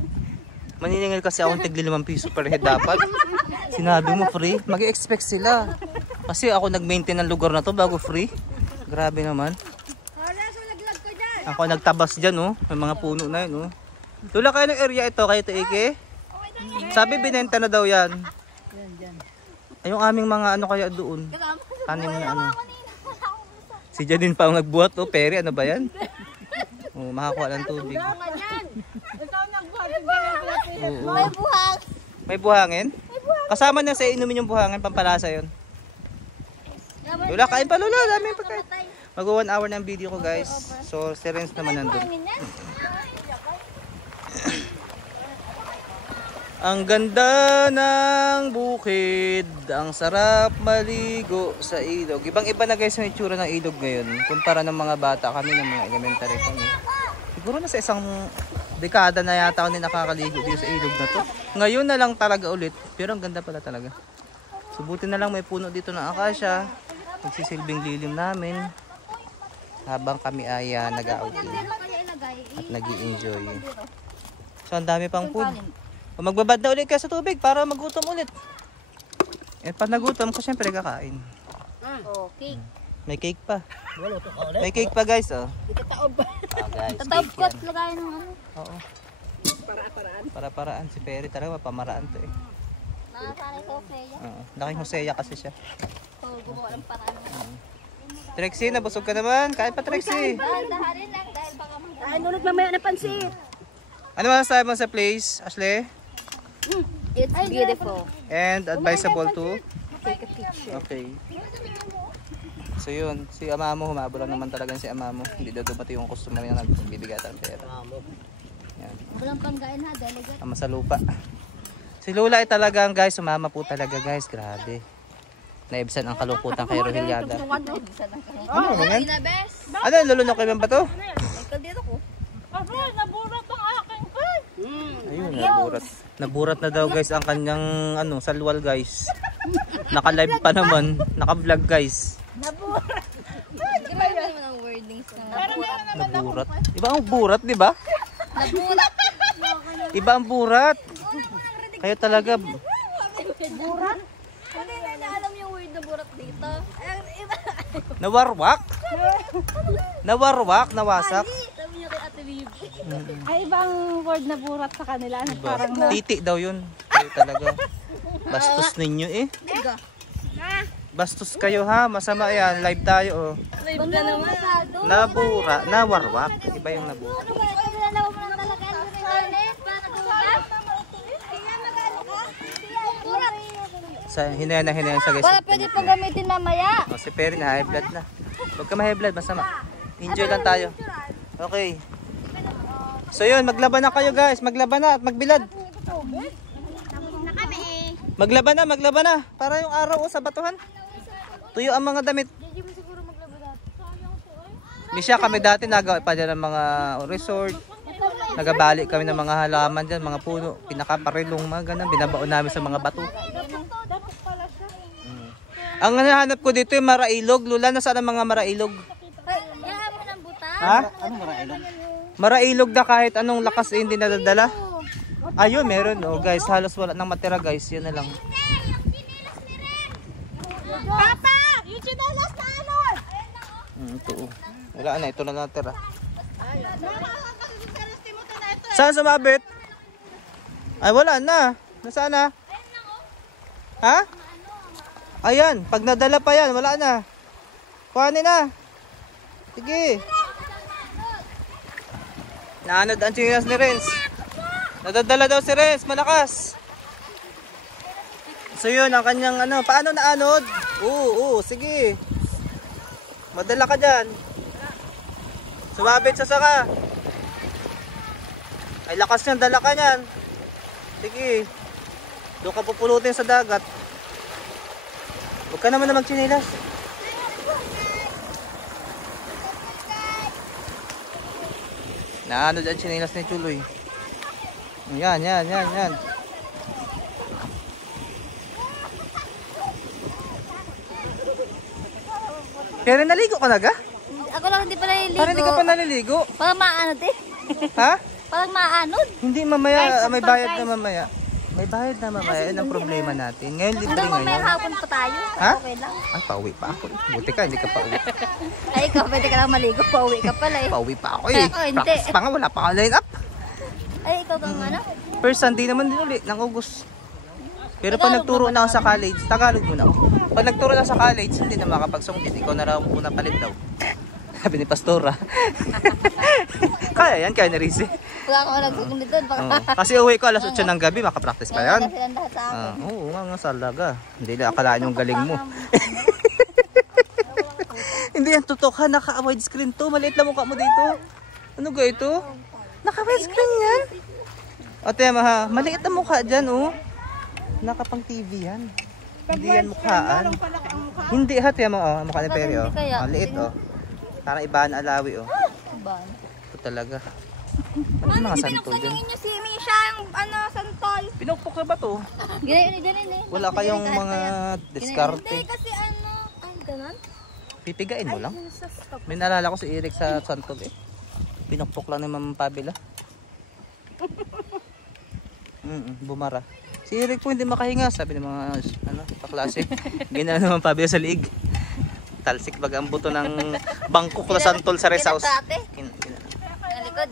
Maniningil kasi akong tigli 5 piso per head dapat. Sinabi mo free? Mag-expect sila. Kasi ako nag-maintain ng lugar na to bago free. Grabe naman. Ako nagtabas dyan, oh. May mga puno na yun, oh. Tula kayo ng area ito, kayo Ike. Sabi binenta na daw yan. Ay, yung aming mga ano kaya doon. Tanim na ano. Si Janine pa ang nagbuhat, oh. Peri, ano ba yan? Oh, makakuha ng tubig. Oo. May buhang. May buhangin? Kasama na sa inumin yung buhangin, pampalasa yun. Lula, kain pa Lula, dami pa kain. Mag 1 hour ng video ko guys. So, si Renz naman nandun. Ang ganda ng bukid. Ang sarap maligo sa ilog. Ibang-iba na guys yung itsura ng ilog ngayon. Kumpara ng mga bata kami, ng mga elementary kami. Siguro na sa isang dekada na yata ako nakakaligo dito sa ilog na to. Ngayon na lang talaga ulit. Pero ang ganda pala talaga. Subutin na lang may puno dito ng akasya. Magsisilbing lilim namin. Habang kami ay nag-outing at nag-i-enjoy. So ang dami pang food. Magbabad na ulit ka sa tubig para magutom ulit. Eh pag nagutom ko syempre kakain. Okay. May cake pa. May cake pa guys, oh. Oh guys, cake yan. Lagayan ng ano. Oo. Para-paraan. Si Perry talaga mapamaraan to eh. Nakasanay sa Oseya. Oo. Laking Hosea kasi siya. So, gumawa ng paraan. Trixie, nabusog ka naman. Kain pa Trixie. Dahan-dahanin lang dahil baka Ay, nunod mamaya na pansit. Ano masasabi mo sa place, Ashley? It's beautiful. And advisable to? Take a picture. Okay. So yun, si ama mo, humabol naman talaga si ama mo. Hindi daw dumating yung customer niya nagbibigay ng pera. Yan. Walang panggain ha, delegate. Ama sa lupa. Si Lola ay talagang guys, sumama po talaga guys. Grabe. Naibsan ang kalungkutan kay Roheliada. Ano naman? Ano, lulunok kayo ba to? Dito ko. Naburat ang aking food. Ayun, naburat. Naburat na daw guys ang kanyang ano, salwal guys. Naka-live pa naman. Naka-vlog guys. Naburat. Di ba yun naman ang wordings na Naburat. Iba ang burat, di ba? naburat? Iba ang burat. Kayo talaga. Burat? Hindi na alam yung word na burat dito. Nawarwak? Nawarwak, nawasak. Sabi niya kay Ate Bibi. Ay, ibang word na burat sa kanila. Parang na. Titi daw yun. Kayo talaga. Bastos ninyo eh. Bastos kayo ha. Masama yan. Live tayo oh. Live ka naman. Nabura. Nawarwak. Iba yung nabura. Pinalaw mo na talaga ang internet. Para nagulap. Kaya magano ka? Burat. Sa hinaya na sa guys. Wala pwede pang gamitin mamaya. Oh, si Perry na high blood na. Huwag ka ma-high blood. Masama. Enjoy lang tayo. Okay. So yun. Maglaban na kayo guys. Maglaban na at magbilad. Na kami. Maglaban na. Para yung araw sa batuhan. Tuyo ang mga damit. Hindi mo siguro maglaba dati. Sayang po eh. Misha kami dati nagawa pa dyan ng mga resort. Nagabalik kami ng mga halaman dyan, mga puno. Pinakaparilong mga ganun. Binabaon namin sa mga bato. Ang hinahanap ko dito yung marailog. Lula, nasaan ang mga marailog? Yahan mo ng buta. Ha? Ano marailog? Marailog na kahit anong lakas eh, hindi nadadala. Ayun, meron. Oh, guys, halos wala nang matira guys. Yun na lang. Papa! Yung chinelas na ano? Ito oh. Wala na, ito na natira. Saan sumabit? Ay, wala na. Nasaan na? Ha? Ayan, pag nadala pa yan, wala na. Kuhanin na. Sige. Naanod ang chinelas ni Renz. Nadadala daw si Renz, malakas. So yun, ang kanyang ano, paano naanod? Oo, sige. Madala ka dyan. Sumabit sa saka. Ay lakas niyan, dala ka niyan. Sige. Doon ka pupulutin sa dagat. Huwag ka naman na magchinelas. Naanod ang chinelas ni Chuloy. Yan. Pero naligo ka na ga? Ako lang hindi pa naliligo. Parang hindi ka pa naliligo. Parang maanod eh. Ha? Parang maanod. Hindi mamaya, may bayad na mamaya. May bayad na mamaya, yun ang problema natin. Ngayon libre Hanggang mamaya ngayon. hapon pa tayo. Ha? Okay lang. Ay, pauwi pa ako. Buti ka, hindi ka pauwi. Ay, ikaw pwede ka lang maligo. Pauwi ka pala eh. Pauwi pa ako Ay, eh. ako hindi. Practice pa nga, wala pa ako line up. Ay, ikaw kang ano? First Sunday naman din ulit, ng August. Pero pag nagturo na ako sa college, Tagalog muna ako. Pag nagturo na sa college, hindi na makapagsungkit. Ikaw na raw muna palit daw. Sabi ni Pastora. Kaya yan, kaya ni Rizzy. Wala akong nagsugunod doon. Oo. Kasi uwi ko alas 8 ng gabi, makapractice pa yan. Kasi lahat sa akin. Oo, nga salaga. Hindi na akalaan yung galing mo. Hindi yan tutok ha, naka-wide screen to. Maliit lang mukha mo dito. Ano ga ito? Naka-wide screen yan. O tema ha, maliit ang mukha dyan oh. Nakapang TV yan. Hindi yan mukhaan. Hindi ha, tema oh, mukha ni Perry oh. Maliit oh. Parang ibaan alawi oh. Ban. Ito talaga. Ano yung mga santol dyan? Inyo si Misha yung ano, santol. Pinukpok na ba to? Ginayon eh. Wala kayong mga diskarte. Hindi kasi ano, ay ganun. Pipigain mo lang. May naalala ko si Eric sa santol eh. Pinukpok lang ni Mama Pabila. Bumara. Si Eric po hindi makahinga, sabi ng mga ano, kaklase. Gina naman Pabila sa liig. Talsik baga ang buto ng bangkok na santol sa rest house. Nalikod.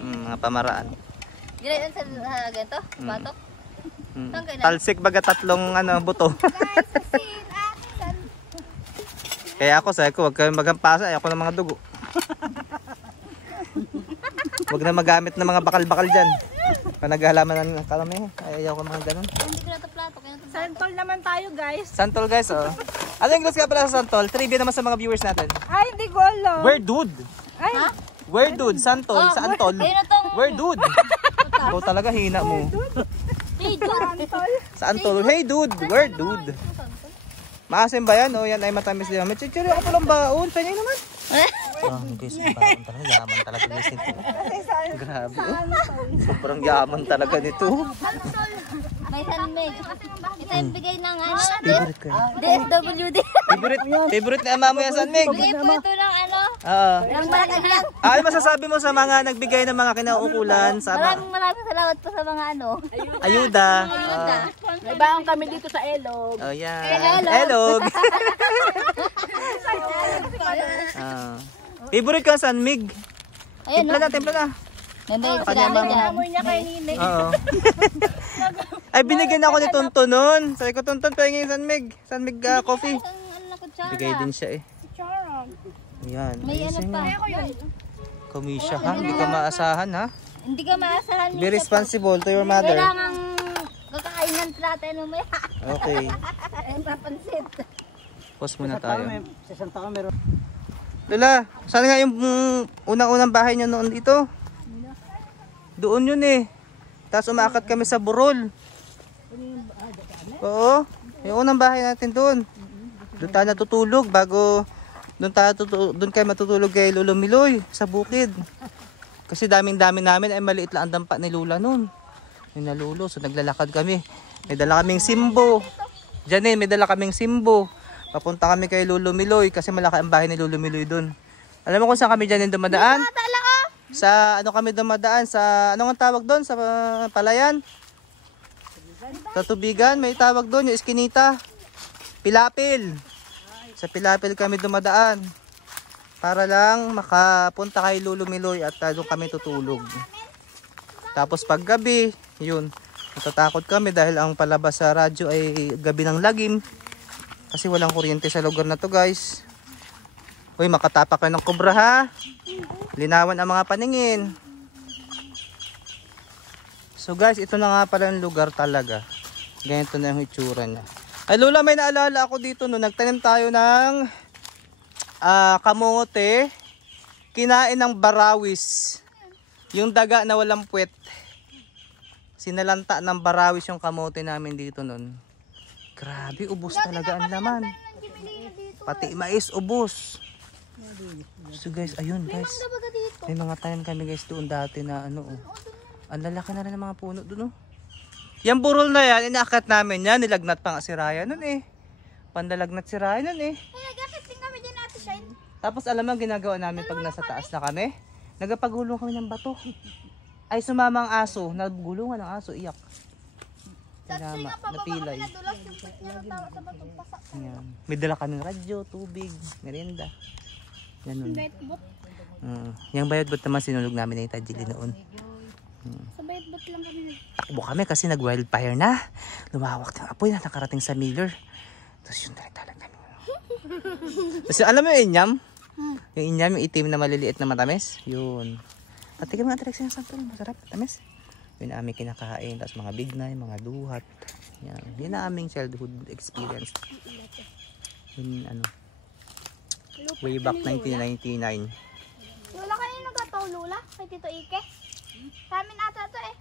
Mga pamaraan. Ginayon sa ganito, batok. Talsik baga tatlong ano, buto. Kaya ako sabi ko, wag kayong magampasa, ayoko ng mga dugo. Wag na magamit ng mga bakal-bakal dyan. Pag naghalaman ng karami, ayaw ko mga ganun. Hindi ko na ito plato. Santol naman tayo, guys. Santol guys, oh. Ano yung ka pala sa Santol? Trivia naman sa mga viewers natin. Ay, hindi ko alam. Where dude? Ay, Where dude? Santol, sa Antol. Ayun na tong Where dude? Ikaw talaga hina mo. santol. Sa Antol. Hey dude, where dude? Maasim ba yan? O yan ay matamis din. May chichiri ako palang baon. Pwede naman. Guys, baon talaga. Yaman talaga guys nito. Grabe. Sobrang yaman talaga nito. may handmade. Ito yung bigay ng ano, Favorite ko yan. DSWD. Favorite na ama mo yan, San Mig. Bigay po ito ng ano, Oo. ng malaki. Ano masasabi mo sa mga nagbigay ng mga kinauukulan sa Maraming salamat po sa mga ano. ayuda? May baon kami dito sa Elog. Oh, yan. Elog. Favorite ko San Mig. Ayun, Timpla na. may bayad sila dyan. Amoy niya kay Nini. Oo. Ay, binigyan ako ni Tonton nun. Sabi ko, Tonton, pahingin San Mig. San Mig coffee. Ano na kutsara? Bigay din siya eh. Charot. Yan. May ano pa. Komisya ha. Hindi ka maasahan ha. Hindi ka maasahan. Be responsible to your mother. Kailangan kakainan natin umaya. Okay. Ayun, papansit. Pause muna tayo. Lola, saan nga yung unang-unang bahay nyo noon dito? Doon yun eh. Tapos umaakat kami sa Burol. Oo. Yung unang bahay natin doon. Doon tayo natutulog bago doon kayo matutulog kay Lolo Miloy sa bukid. Kasi daming-dami namin ay maliit lang ang dampa ni Lula noon. Yung nalulo. So naglalakad kami. May dala kaming simbo. Janine, may dala kaming simbo. Papunta kami kay Lolo Miloy kasi malaki ang bahay ni Lolo Miloy doon. Alam mo kung saan kami Janine dumadaan? Sa ano kami dumadaan? Sa ano ang tawag doon? Sa Palayan? Sa Tubigan? May tawag doon yung Eskinita. Pilapil. Sa Pilapil kami dumadaan. Para lang makapunta kay Lolo Miloy at doon kami tutulog. Tapos pag gabi, yun. Natatakot kami dahil ang palabas sa radyo ay gabi ng lagim. Kasi walang kuryente sa lugar na to guys. Uy, makatapak ka ng kobra ha. Linawan ang mga paningin. So guys, ito na nga pala yung lugar talaga. Ganito na yung itsura niya. Ay Lola, may naalala ako dito no. Nagtanim tayo ng kamote. Kinain ng barawis. Yung daga na walang puwet. Sinalanta ng barawis yung kamote namin dito nun. Grabe, ubos talaga ang laman. Pati mais, ubos. So guys, ayun guys. May mga tanim kami guys doon dati na ano oh. Ang lalaki na rin ng mga puno doon oh. Yung burol na yan, inaakyat namin yan. Nilagnat pa nga si Raya nun eh. Pandalagnat si Raya nun eh. Tapos alam mo ang ginagawa namin pag nasa taas na kami? Nagapagulong kami ng bato. Ay sumama ang aso. Nagulungan ang aso, iyak. Sinama, napilay. Ayan. May dala kaming radyo, tubig, merienda. Ganun. Yung bayad bot naman sinulog namin yung Tajili noon. Sa bayad-bot lang kami. Takbo kami kasi nag-wildfire na. Lumawak ng apoy na nakarating sa Miller. Tapos yun talaga kami. Tapos alam mo yung inyam? Yung inyam, yung itim na maliliit na matamis. Yun. Pati ka mga attraction ng Santol. Masarap, matamis. Yun na aming kinakain. Tapos mga bignay, mga duhat. Yan. Yun na aming childhood experience. Yun ano. Way back 1999. Lola, kanino nagkataw Lola? Kay Tito Ike? Sa amin ata to eh.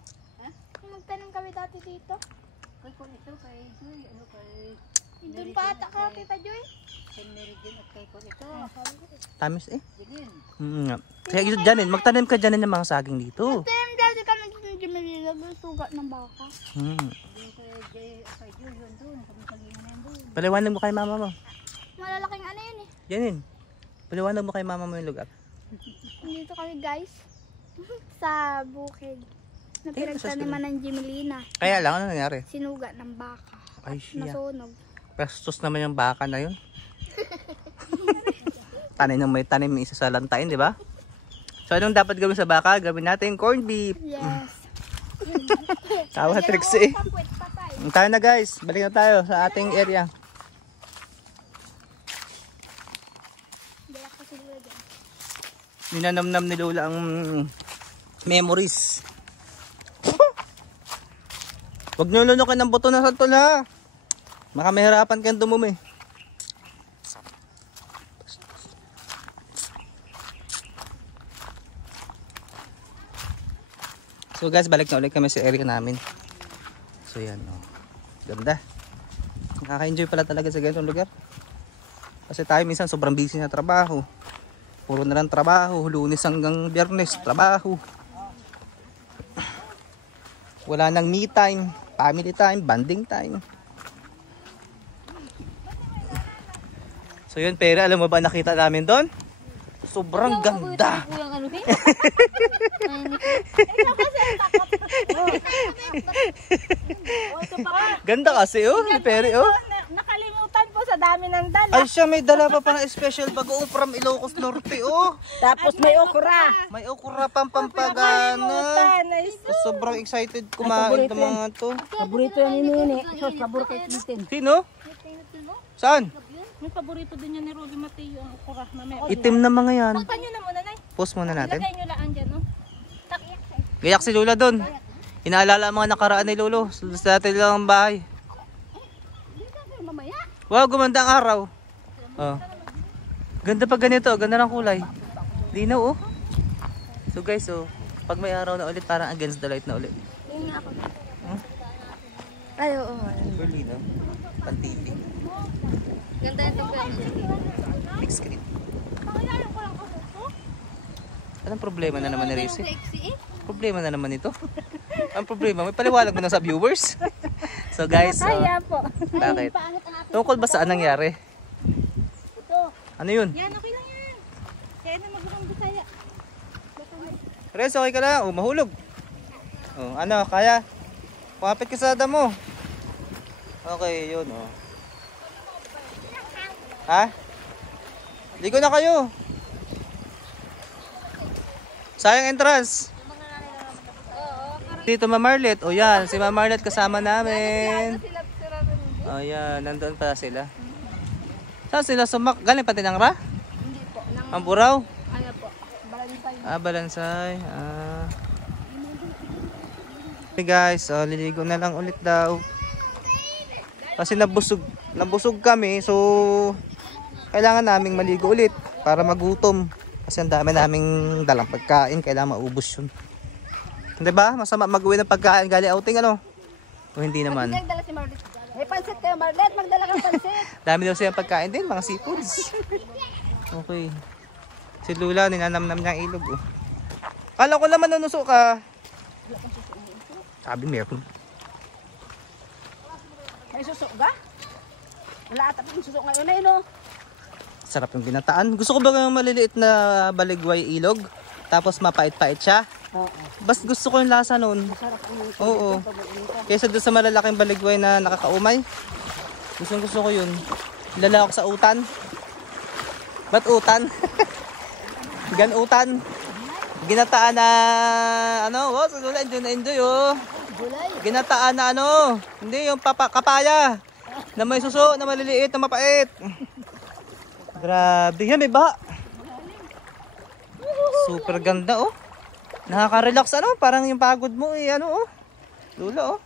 Yung magtanim kami dati dito. Kay ko ito, kay Joy, ano kay... Doon pa ata ka, Tita Joy. Kay Mary Jane at kay ko ito. Tamis eh. Ganyan. Kaya ito dyan magtanim ka dyan ng mga saging dito. Tanim dati kami dito ng Jimelina. Sugat ng baka. Yung kay Joy, yun doon. Kami salingan na yun doon. Paliwanag mo kay mama mo. Malalaking ano yun eh. Yan yun. Paliwanag mo kay mama mo yung lugar. Dito kami guys. Sa bukid. Na pinagtaniman ng Jimelina. Kaya lang, ano nangyari? Sinugat ng baka. Ay siya. Nasunog. Pestos naman yung baka na yun. May tanim may isa sa lantain, di ba? So anong dapat gawin sa baka? Gawin natin corned beef. Yes. Tawa Trixie. Tayo na guys. Balik na tayo sa ating area. Ninanamnam ni Lola ang memories. Huwag nyo lunukin ng buto na Santol ha. Baka mahirapan kang dumumi. So guys, balik na ulit kami sa area namin. So yan oh. Ganda. Nakaka-enjoy pala talaga sa ganitong lugar. Kasi tayo minsan sobrang busy na trabaho. Puro na lang trabaho. Lunes hanggang Biyernes, trabaho. Wala nang me time, family time, bonding time. So yun, pero alam mo ba nakita namin doon? Sobrang ganda. Ganda kasi oh, ni Peri oh. Nakalimutan po sa dami ng dala. Ay siya, may dala pa na special bago from Ilocos Norte oh. Tapos may okra. May okra pang Pampagana. Sobrang excited kumain ng mga to. Paborito yan ni Nene. Sos, paborito kay Tintin. Sino? Saan? May paborito din yan ni Rolly Mateo ang okra. Mamaya. Itim na mga yan. Takpan nyo na muna, Nay. Post muna natin. Ilagay nyo lang dyan, no? Gayak si Lola doon. Inaalala ang mga nakaraan ni Lolo. Sa dati lang ang bahay. Wow, gumanda ang araw. Oh. Ganda pa ganito. Ganda ng kulay. Linaw oh. So guys, oh, pag may araw na ulit, parang against the light na ulit. Yun nga ako. Ay, oo. Super linaw. Pantili. Ganda yung tignan. Big screen. Anong problema na naman ni Rizzy? Problema na naman ito. Ang problema, may paliwanag mo na sa viewers. So guys, Kaya po. bakit? Tungkol ba saan nangyari? Ano yun? Yan, okay lang yan. Kaya na magulong Bisaya. Rez, okay ka na? Oh, mahulog. Oh, ano, kaya? Kumapit ka sa dam mo. Okay, yun oh. Ha? Ligo na kayo. Sayang entrance. Dito Ma Marlet. O yan, si Ma Marlet kasama namin. O yan, nandun pa sila. Saan sila sumak? Galing pa Tinangra? Hindi po. Ang Buraw? Ano po? Balansay. Okay guys, liligo na lang ulit daw. Kasi nabusog kami, so kailangan naming maligo ulit para magutom. Kasi ang dami naming dalang pagkain, kailangan maubos yun. Hindi ba? Masama mag-uwi ng pagkain galing outing ano? O hindi naman. May pansit kayo, Marlet. Magdala kang pansit. Dami daw siyang pagkain din, mga seafoods. Okay. Si Lula, ninanamnam niya ang ilog. Oh. Kala ko naman nanusok ka. Sabi meron. May susok ka? Wala ata yung susok ngayon na yun, oh. Sarap yung ginataan. Gusto ko ba yung maliliit na baligway ilog? Tapos mapait-pait siya? Oo. Bas gusto ko yung lasa noon. Masarap yung Oo. Kaysa doon sa malalaking baligway na nakakaumay. Gusto ko yun. Lala ako sa utan. Ba't utan? Gan-utan. Ginataan na ano, oh, enjoy oh. Ginataan na ano, hindi yung kapaya na may suso na maliliit na mapait. Grabe, yan may baha. Super ganda oh. Nakaka-relax ano, parang yung pagod mo eh ano oh. Lula oh.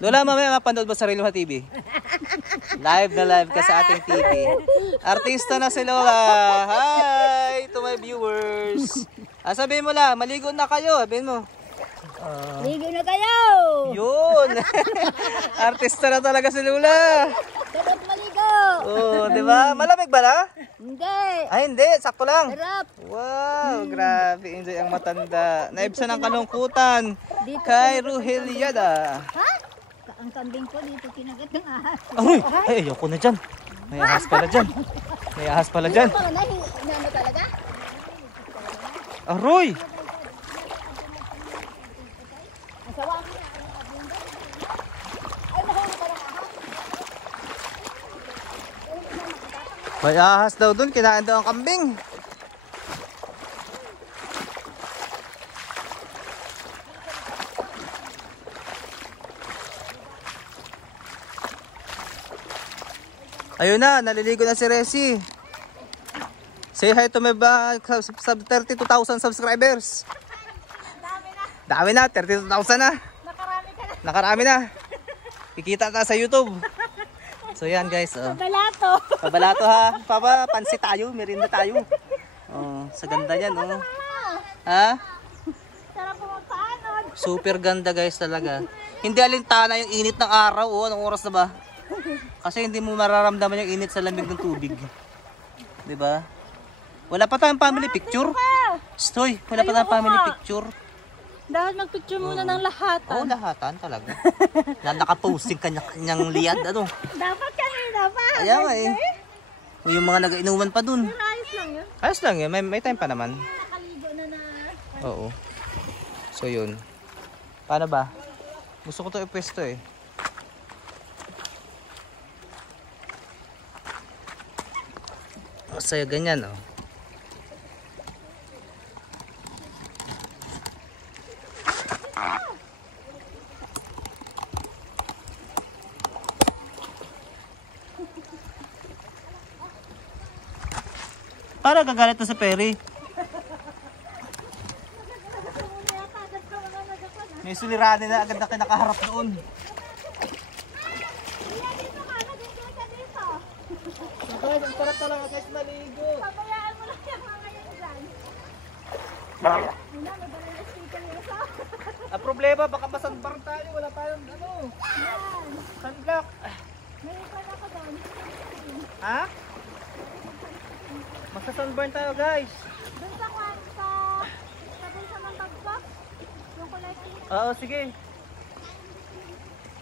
Lola, mamaya mapanood mo sa Rilha TV. Live na live ka sa ating TV. Artista na si Lola. Hi to my viewers. Sabihin mo lang, maligo na kayo. Sabihin mo. Ligo na kayo! Yun. Artista na talaga si Lola. Sarap maligo! Oh, di ba? Malamig ba na? Hindi! Ay, hindi. Sakto lang. Sarap! Wow, grabe. Enjoy ang matanda. Naibsan ng kalungkutan kay Ruheliada. Ha? Ang kambing ko dito kinagat ng ahas. Aroy! Ay, ayoko na dyan. May ahas pala dyan. May ahas pala dyan. Ano talaga? Aroy! Ang sawa. Ay, nahuli pa ng ahas. May ahas daw dun. Kinain daw ang kambing. Ayun na, naliligo na si Resi. Say hi to my sub 32,000 subscribers. Dami na, 32,000 na. Nakarami na. Kikita na sa YouTube. So yan guys. Pabalato. Pabalato ha. Pansit tayo, merinda tayo. Oh, sa ganda niyan. Oh. Ha? Sarap pumuntaan. Super ganda guys talaga. Hindi alintana yung init ng araw. Oh, anong oras na ba? Kasi hindi mo mararamdaman yung init sa lamig ng tubig. 'Di ba? Wala pa tayong family picture. Stoy, wala pa tayong family picture. Dapat magpicture muna ng lahatan. Oo, lahatan talaga. Na nakaposting kanya-kanyang liad ano. Dapat kanina pa. Kaya nga eh. Yung mga nag-inuman pa dun. Ayos lang yun. Ayos lang yun, may time pa naman. Nakaligo na. Oo. So yun. Paano ba? Gusto ko to ipwesto eh. Masaya ganyan oh. Para gagalit na sa Perry. May suliranin na agad na kinakaharap doon. Guys, ang sarap talaga guys maligo. Pabayaan mo lang yung mga yan dyan. Ang problema, baka masanbar tayo. Wala tayong ano. Sunblock. May ipan ako doon. Ha? Magsa-sunburn tayo guys. Doon sa kwarta. Sa bulsa ng bagpak. Yung kulay pink. Oo, sige.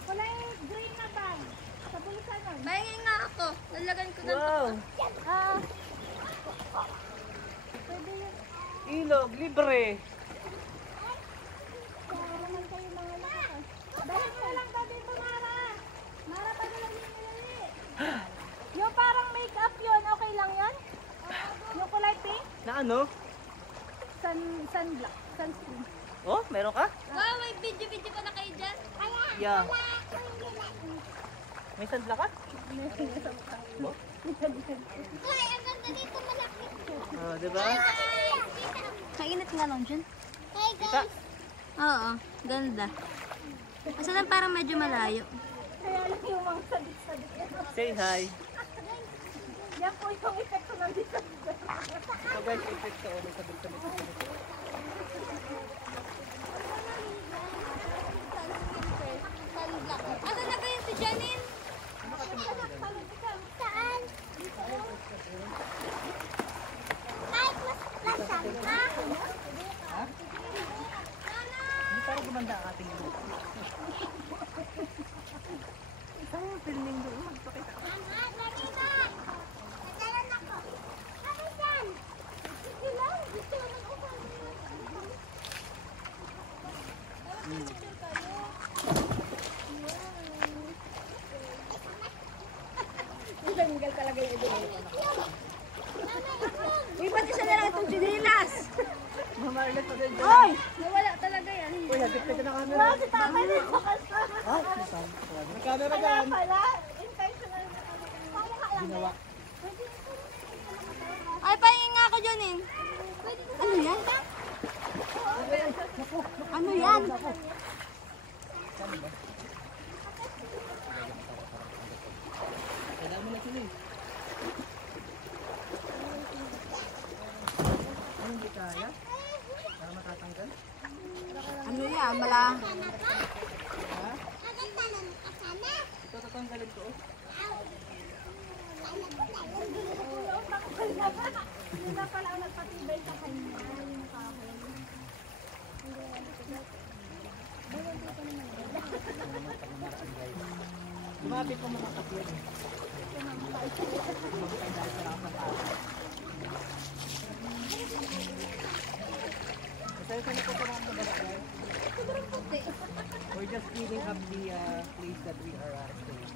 Kulay green na bag. Sa bulsa nun. Mahingin nga ako. Nalagan ko ng Wow. Pwede yun. Ilog, libre. Kaya naman kayo mga lakas. Dahil mo lang ba dito, Mara? Mara, pa lang yung nilali. Yung parang make-up yun, okay lang yun? Yung kulay pink? Na ano? Sunblock. Sunscreen. Oh, meron ka? Wow, may video-video pa na kayo dyan. Yeah. May sunblock ka? Ay, ang ganda dito malaki. Oh, diba? Kita Mainit nga lang dyan. Hey Kita. Oo, ganda. Asa lang parang medyo malayo. Kaya lang yung mga sabit-sabit. Say hi. Yan po yung epekto ng dito. Ito guys, effect ko. May sabit-sabit. Ano na kayo si Janine? Saan? Kahit mas lasang ka. Hindi parang gumanda ang ating lupa. Isang filming doon. Magpakita. Mama, dali na. Nadalan ako. Ano yan? Sila, gusto mo mag-upang. Tanggal talaga yung ibig. Uy, ba't isa na lang itong sinilas? Mamarlit pa din. Oy! Nawala talaga yan. Uy, hagit ka dyan ang camera. Wow, si tatay na bakas na. Ha? May camera dyan. Pala, intentional na ano. Pamukha lang. Ginawa. Ay, pahingin nga ako, Janine. Ano yan? Ano yan? Kailangan mo na sila eh. Ano hindi kaya? Para matatanggal? Ano yan? Mala. Ha? Tanan ka sana. Ito tatanggalin ko. Yun na pala ang nagpatibay sa kanya. Yung kahoy. Lumapit ko mga kapir. Pasensya na po sa mga kababay. We're just cleaning up the place that we are staying.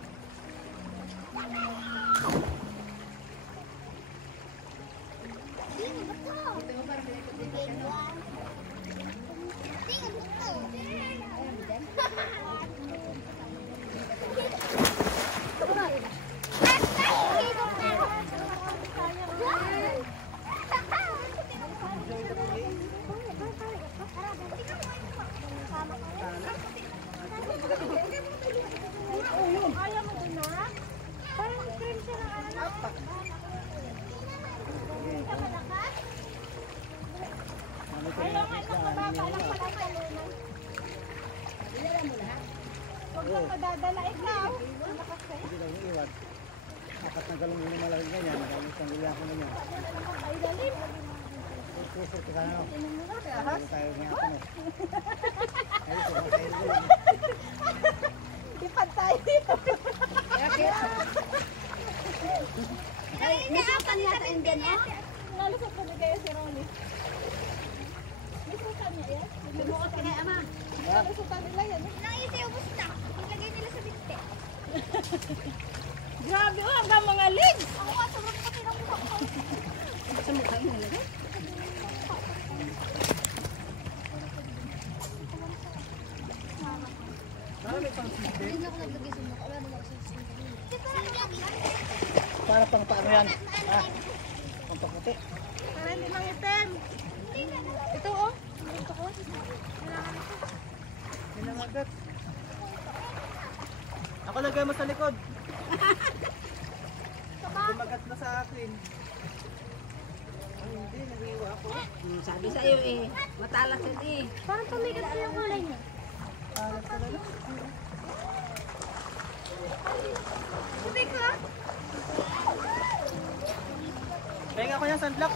Ayaw mo dun na? Parang cream siya ng ano. Ayaw nga lang mababa lang pala ang talunan. Huwag lang madadala ikaw. Hindi lang iiwan. Apat na galong yung malaking ganyan. Isang gulya ko na niya. Ay, dalim. Pusur ka na. Hindi tayo nga ako. Ay, ito. Ipad tayo dito. Ay, nasukan yata and then, oh. Nalusot ko na kayo si Ronnie. May sukan niya yan. Lumukot ka kay ama. Nalusutan nila yan. Nakita yung gusto. Ilagay nila sa binte. Grabe, oh, hanggang mga legs. Ako nga, sobrang pati ng mukha ko. Sa mukha mo nilagay? Marami pang system. Hindi ako naglagay sa mukha. Wala naman ako sa sisig. Para pang paano yan? Ah, pang paputi. Para hindi mangitim. Ito, oh. Ito, oh. Minangagat. Ako lagay mo sa likod. Lumagat na sa akin. Ay, hindi, nag-iwa ako. Sabi sa iyo eh. Matalas yan eh. Parang tumigat na yung kulay niya. Alat ka na. Tubig ka? Pahinga ko yung sunblock.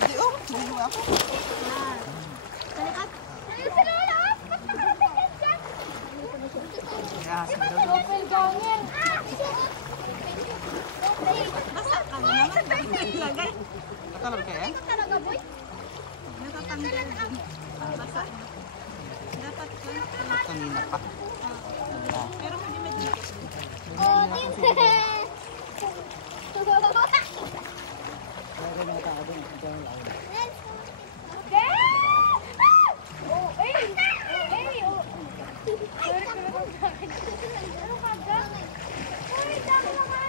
Hindi oh, nag-iwa ako. Talikot. Ayun si Lola. Yeah, siguro. Open gawin. Basta ka na naman. Ilagay. Matalag ka eh? Talaga, boy. Natatanggal. Basta. Dapat ko. Kanina pa. Pero medyo. Oh, tingnan. Lagay mga tao doon. Ito ang laon. Oh, eh. Eh, oh. Ay, ano ka ba? Uy, dami naman.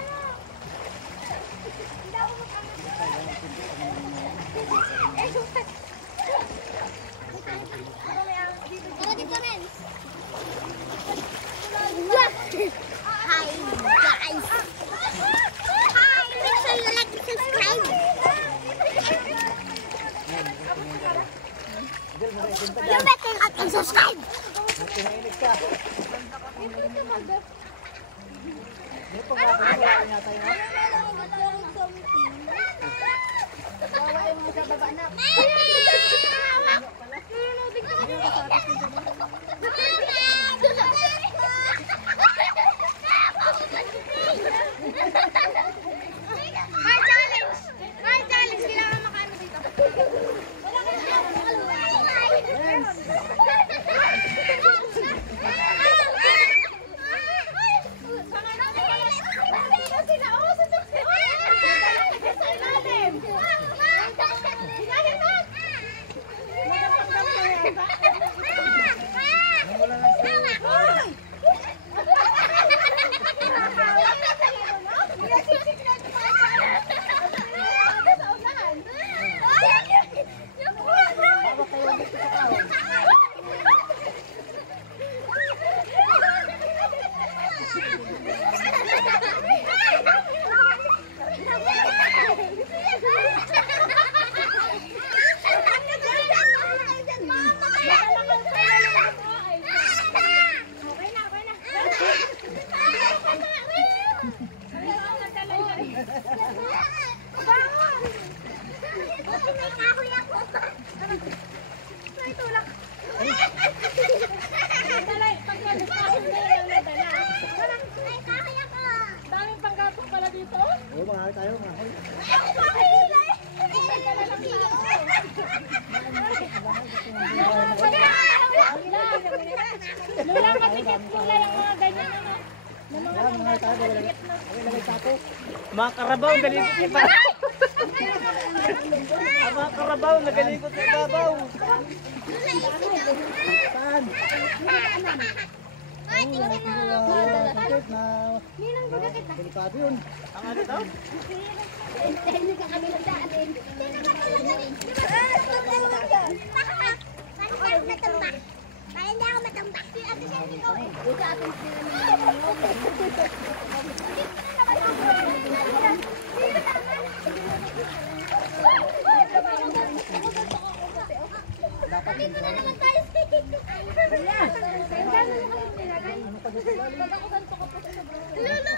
Daming panggapong pala dito. Oo, mga tayo. Lulang matikit pula yung mga ganyan ano. Ng mga panggapong Mga karabaw, galikot ni pa. Ang mga karabaw, nagalikot sa babaw. Saan? Ninang baga kita. Delikado yun. Ang ano daw? Hindi ka kami nagdaanin. Paano ako matambak? Paano hindi ako matambak? Si Ate Shelly ko eh. Sa atin sila Dito na naman tayo. Lolo!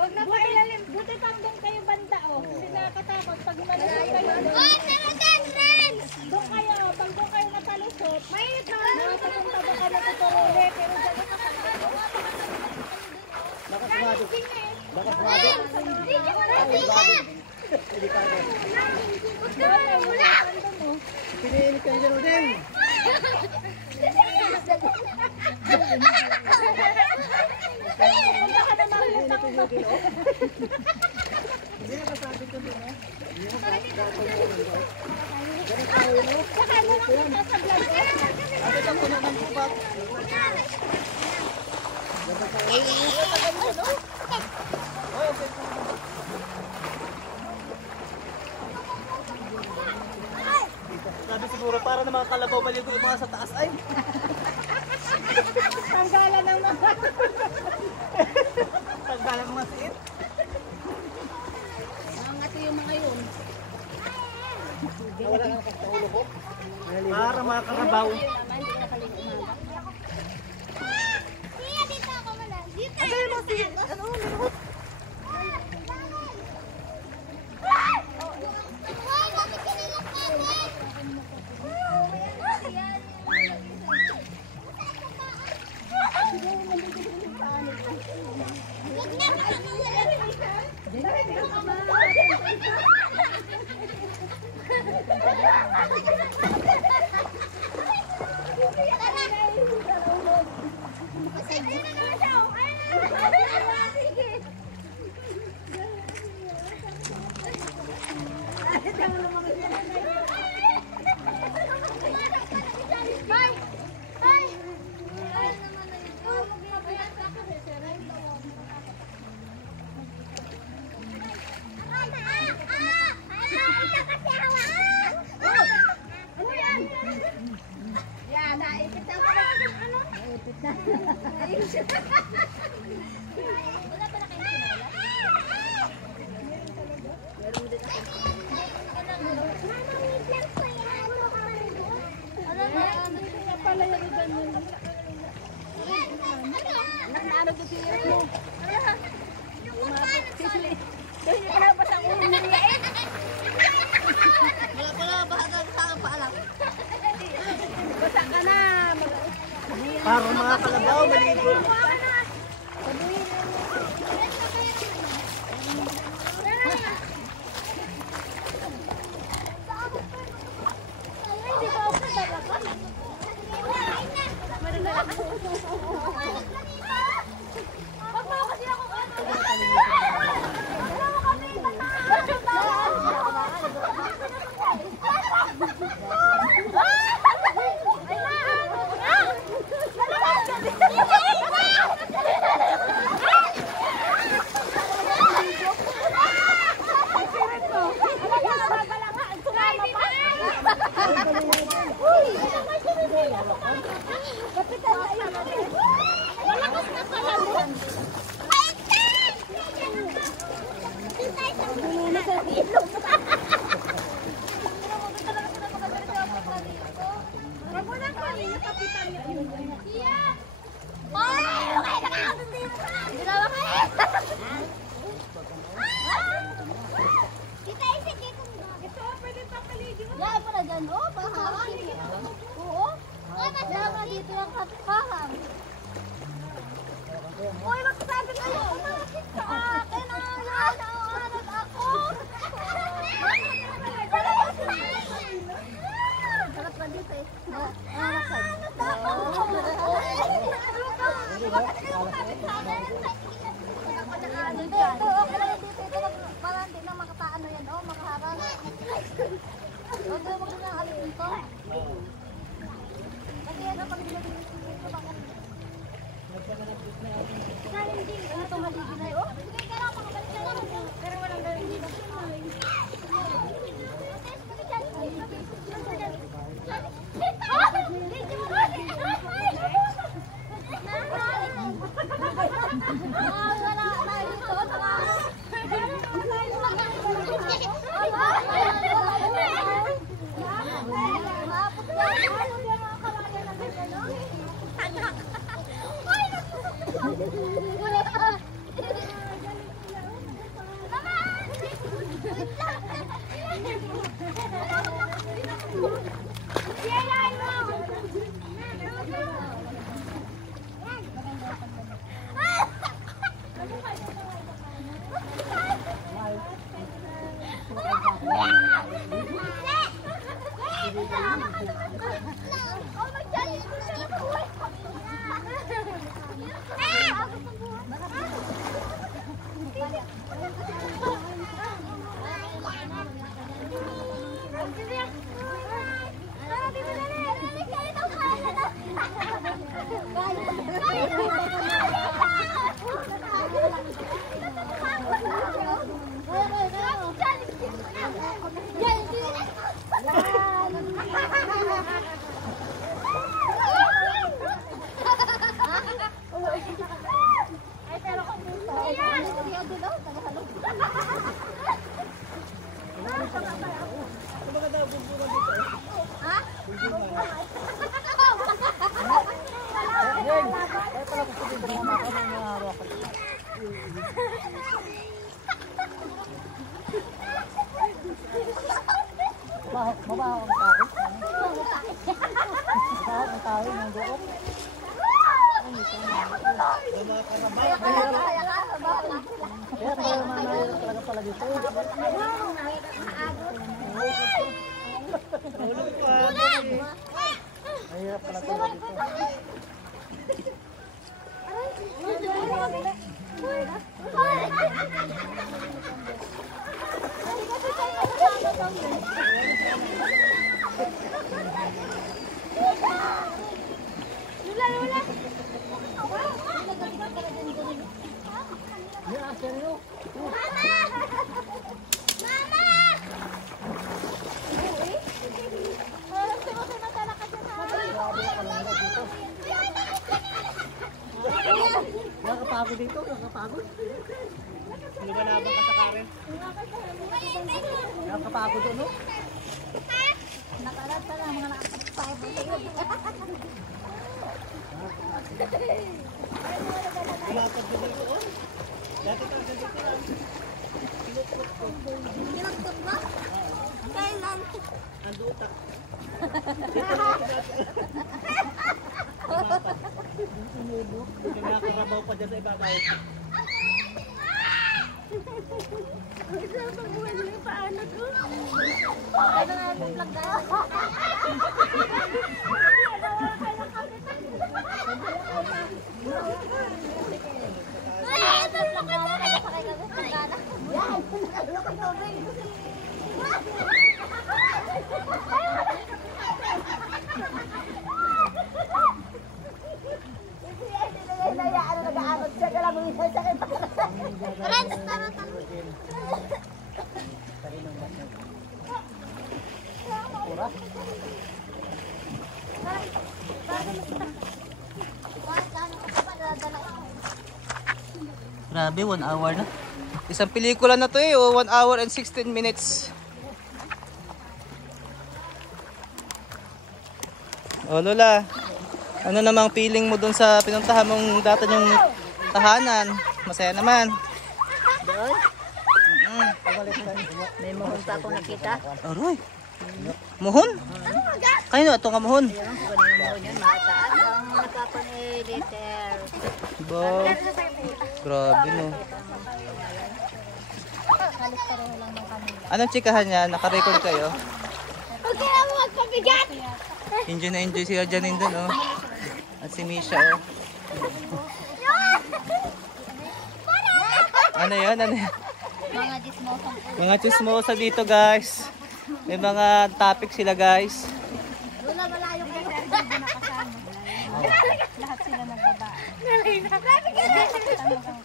Huwag na pailalim. Buti pang doon kayo banda oh. Hindi nakakatakot. Pag malalim kayo. Doon kayo. Pag doon kayo natalusot. Mainit na. Nakapunta ba ka natutulore. Pero dyan ito ka Baka sumado. Baka sumado. Delikado. Piniinit ka dyan, Odin. Punta ka na marilit ng Hindi na kasabit ko din, eh. Saka ano lang kita sa vlog. Ano lang puno ng gubat? Sabi siguro para na mga kalabaw maligo yung mga sa taas ay. Tanggalan ng mga. Tanggalan mga siit. Nawala ka kasi sa ulo ko. Para mga karabaw. Siya, dito ako muna. Dito. Ano yung mga siit? Ano? Hoy, bakit kinilang kami? Parang mga kalabaw, maligo. Dito lang kapahang. Uy, magsasabi kayo. Umakit sa akin. Naaanad ako. Sarap na dito eh. Naaanad ako. Bakit kayo umakit sa akin? Ako naaanad dyan. Okay lang dito. Parang hindi lang makataan yan. Makaharang. Huwag na magkakaalit dito. Kasi ano pag dinagin ko bakit? Hindi ito maligid na yun. Sige ka lang makabalik ka lang. Pero walang gawin dito. Mabaho ang tao. Mabaho ang tao ng doon. Kaya pala mahirap talaga pala dito. Mahirap pala talaga Mama! ako dito, nakapagod. Lumalabang ka sa karen. Nakapagod no? Nakalat ka lang, mga nakapagpagod sa iyo. Lapad ko dito, oh. Dati ka dito lang. Kinagtot ba? Kailan? Ando utak. Hindi ka nakarabaw pa dyan sa ibabaw. Kailan nga yung vlog na yun? Grabe, 1 hour na. Isang pelikula na to eh, 1 hour and 16 minutes. Oh Lola, ano namang feeling mo dun sa pinuntahan mong dati yung tahanan? Masaya naman. Doon? May muhon pa akong nakita. Aroy. Muhon? Kayo ito nga muhon. Yung muhon yun, mataas ang nakapon liter. Ba, grabe no. Halos pareho lang ng kanila. Anong chikahan niya? Naka-record kayo? Huwag ka na magpabigat! Enjoy na enjoy sila Janine dun oh. At si Misha oh. Ano yun? Ano yun? Mga dismosang po. Mga chismosa dito guys. May mga topic sila guys. Wala malayong kasi hindi na kasama. Lahat sila nagbaba.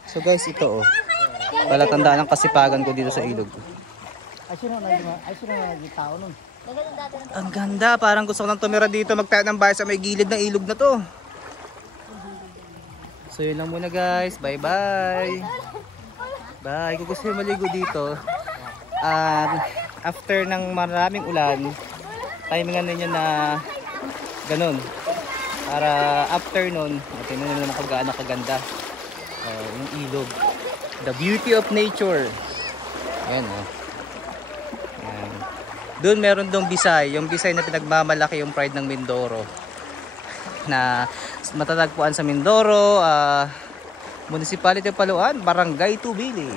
So guys, ito oh. Palatandaan ang kasipagan ko dito sa ilog. Ay, sino na naging tao nun? Ganun dati ng Ang ganda, parang gusto ko nang tumira dito, magtayo ng bahay sa may gilid ng ilog na to. So yun lang muna guys, bye bye. Bye, kung gusto nyo maligo dito, after ng maraming ulan, timingan ninyo na ganun. Para after nun, tingnan nyo naman kung gaano kaganda yung ilog. The beauty of nature. Ayan oh. Ayan. Doon meron dong Bisay, yung Bisay na pinagmamalaki yung pride ng Mindoro. Na matatagpuan sa Mindoro, Municipality of Palawan, Barangay Tubili,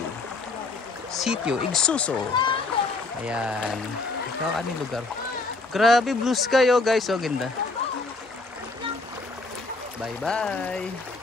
Sitio Igsuso. Ayan. Ito ang aming lugar. Grabe blue sky oh guys, oh ganda. Bye bye.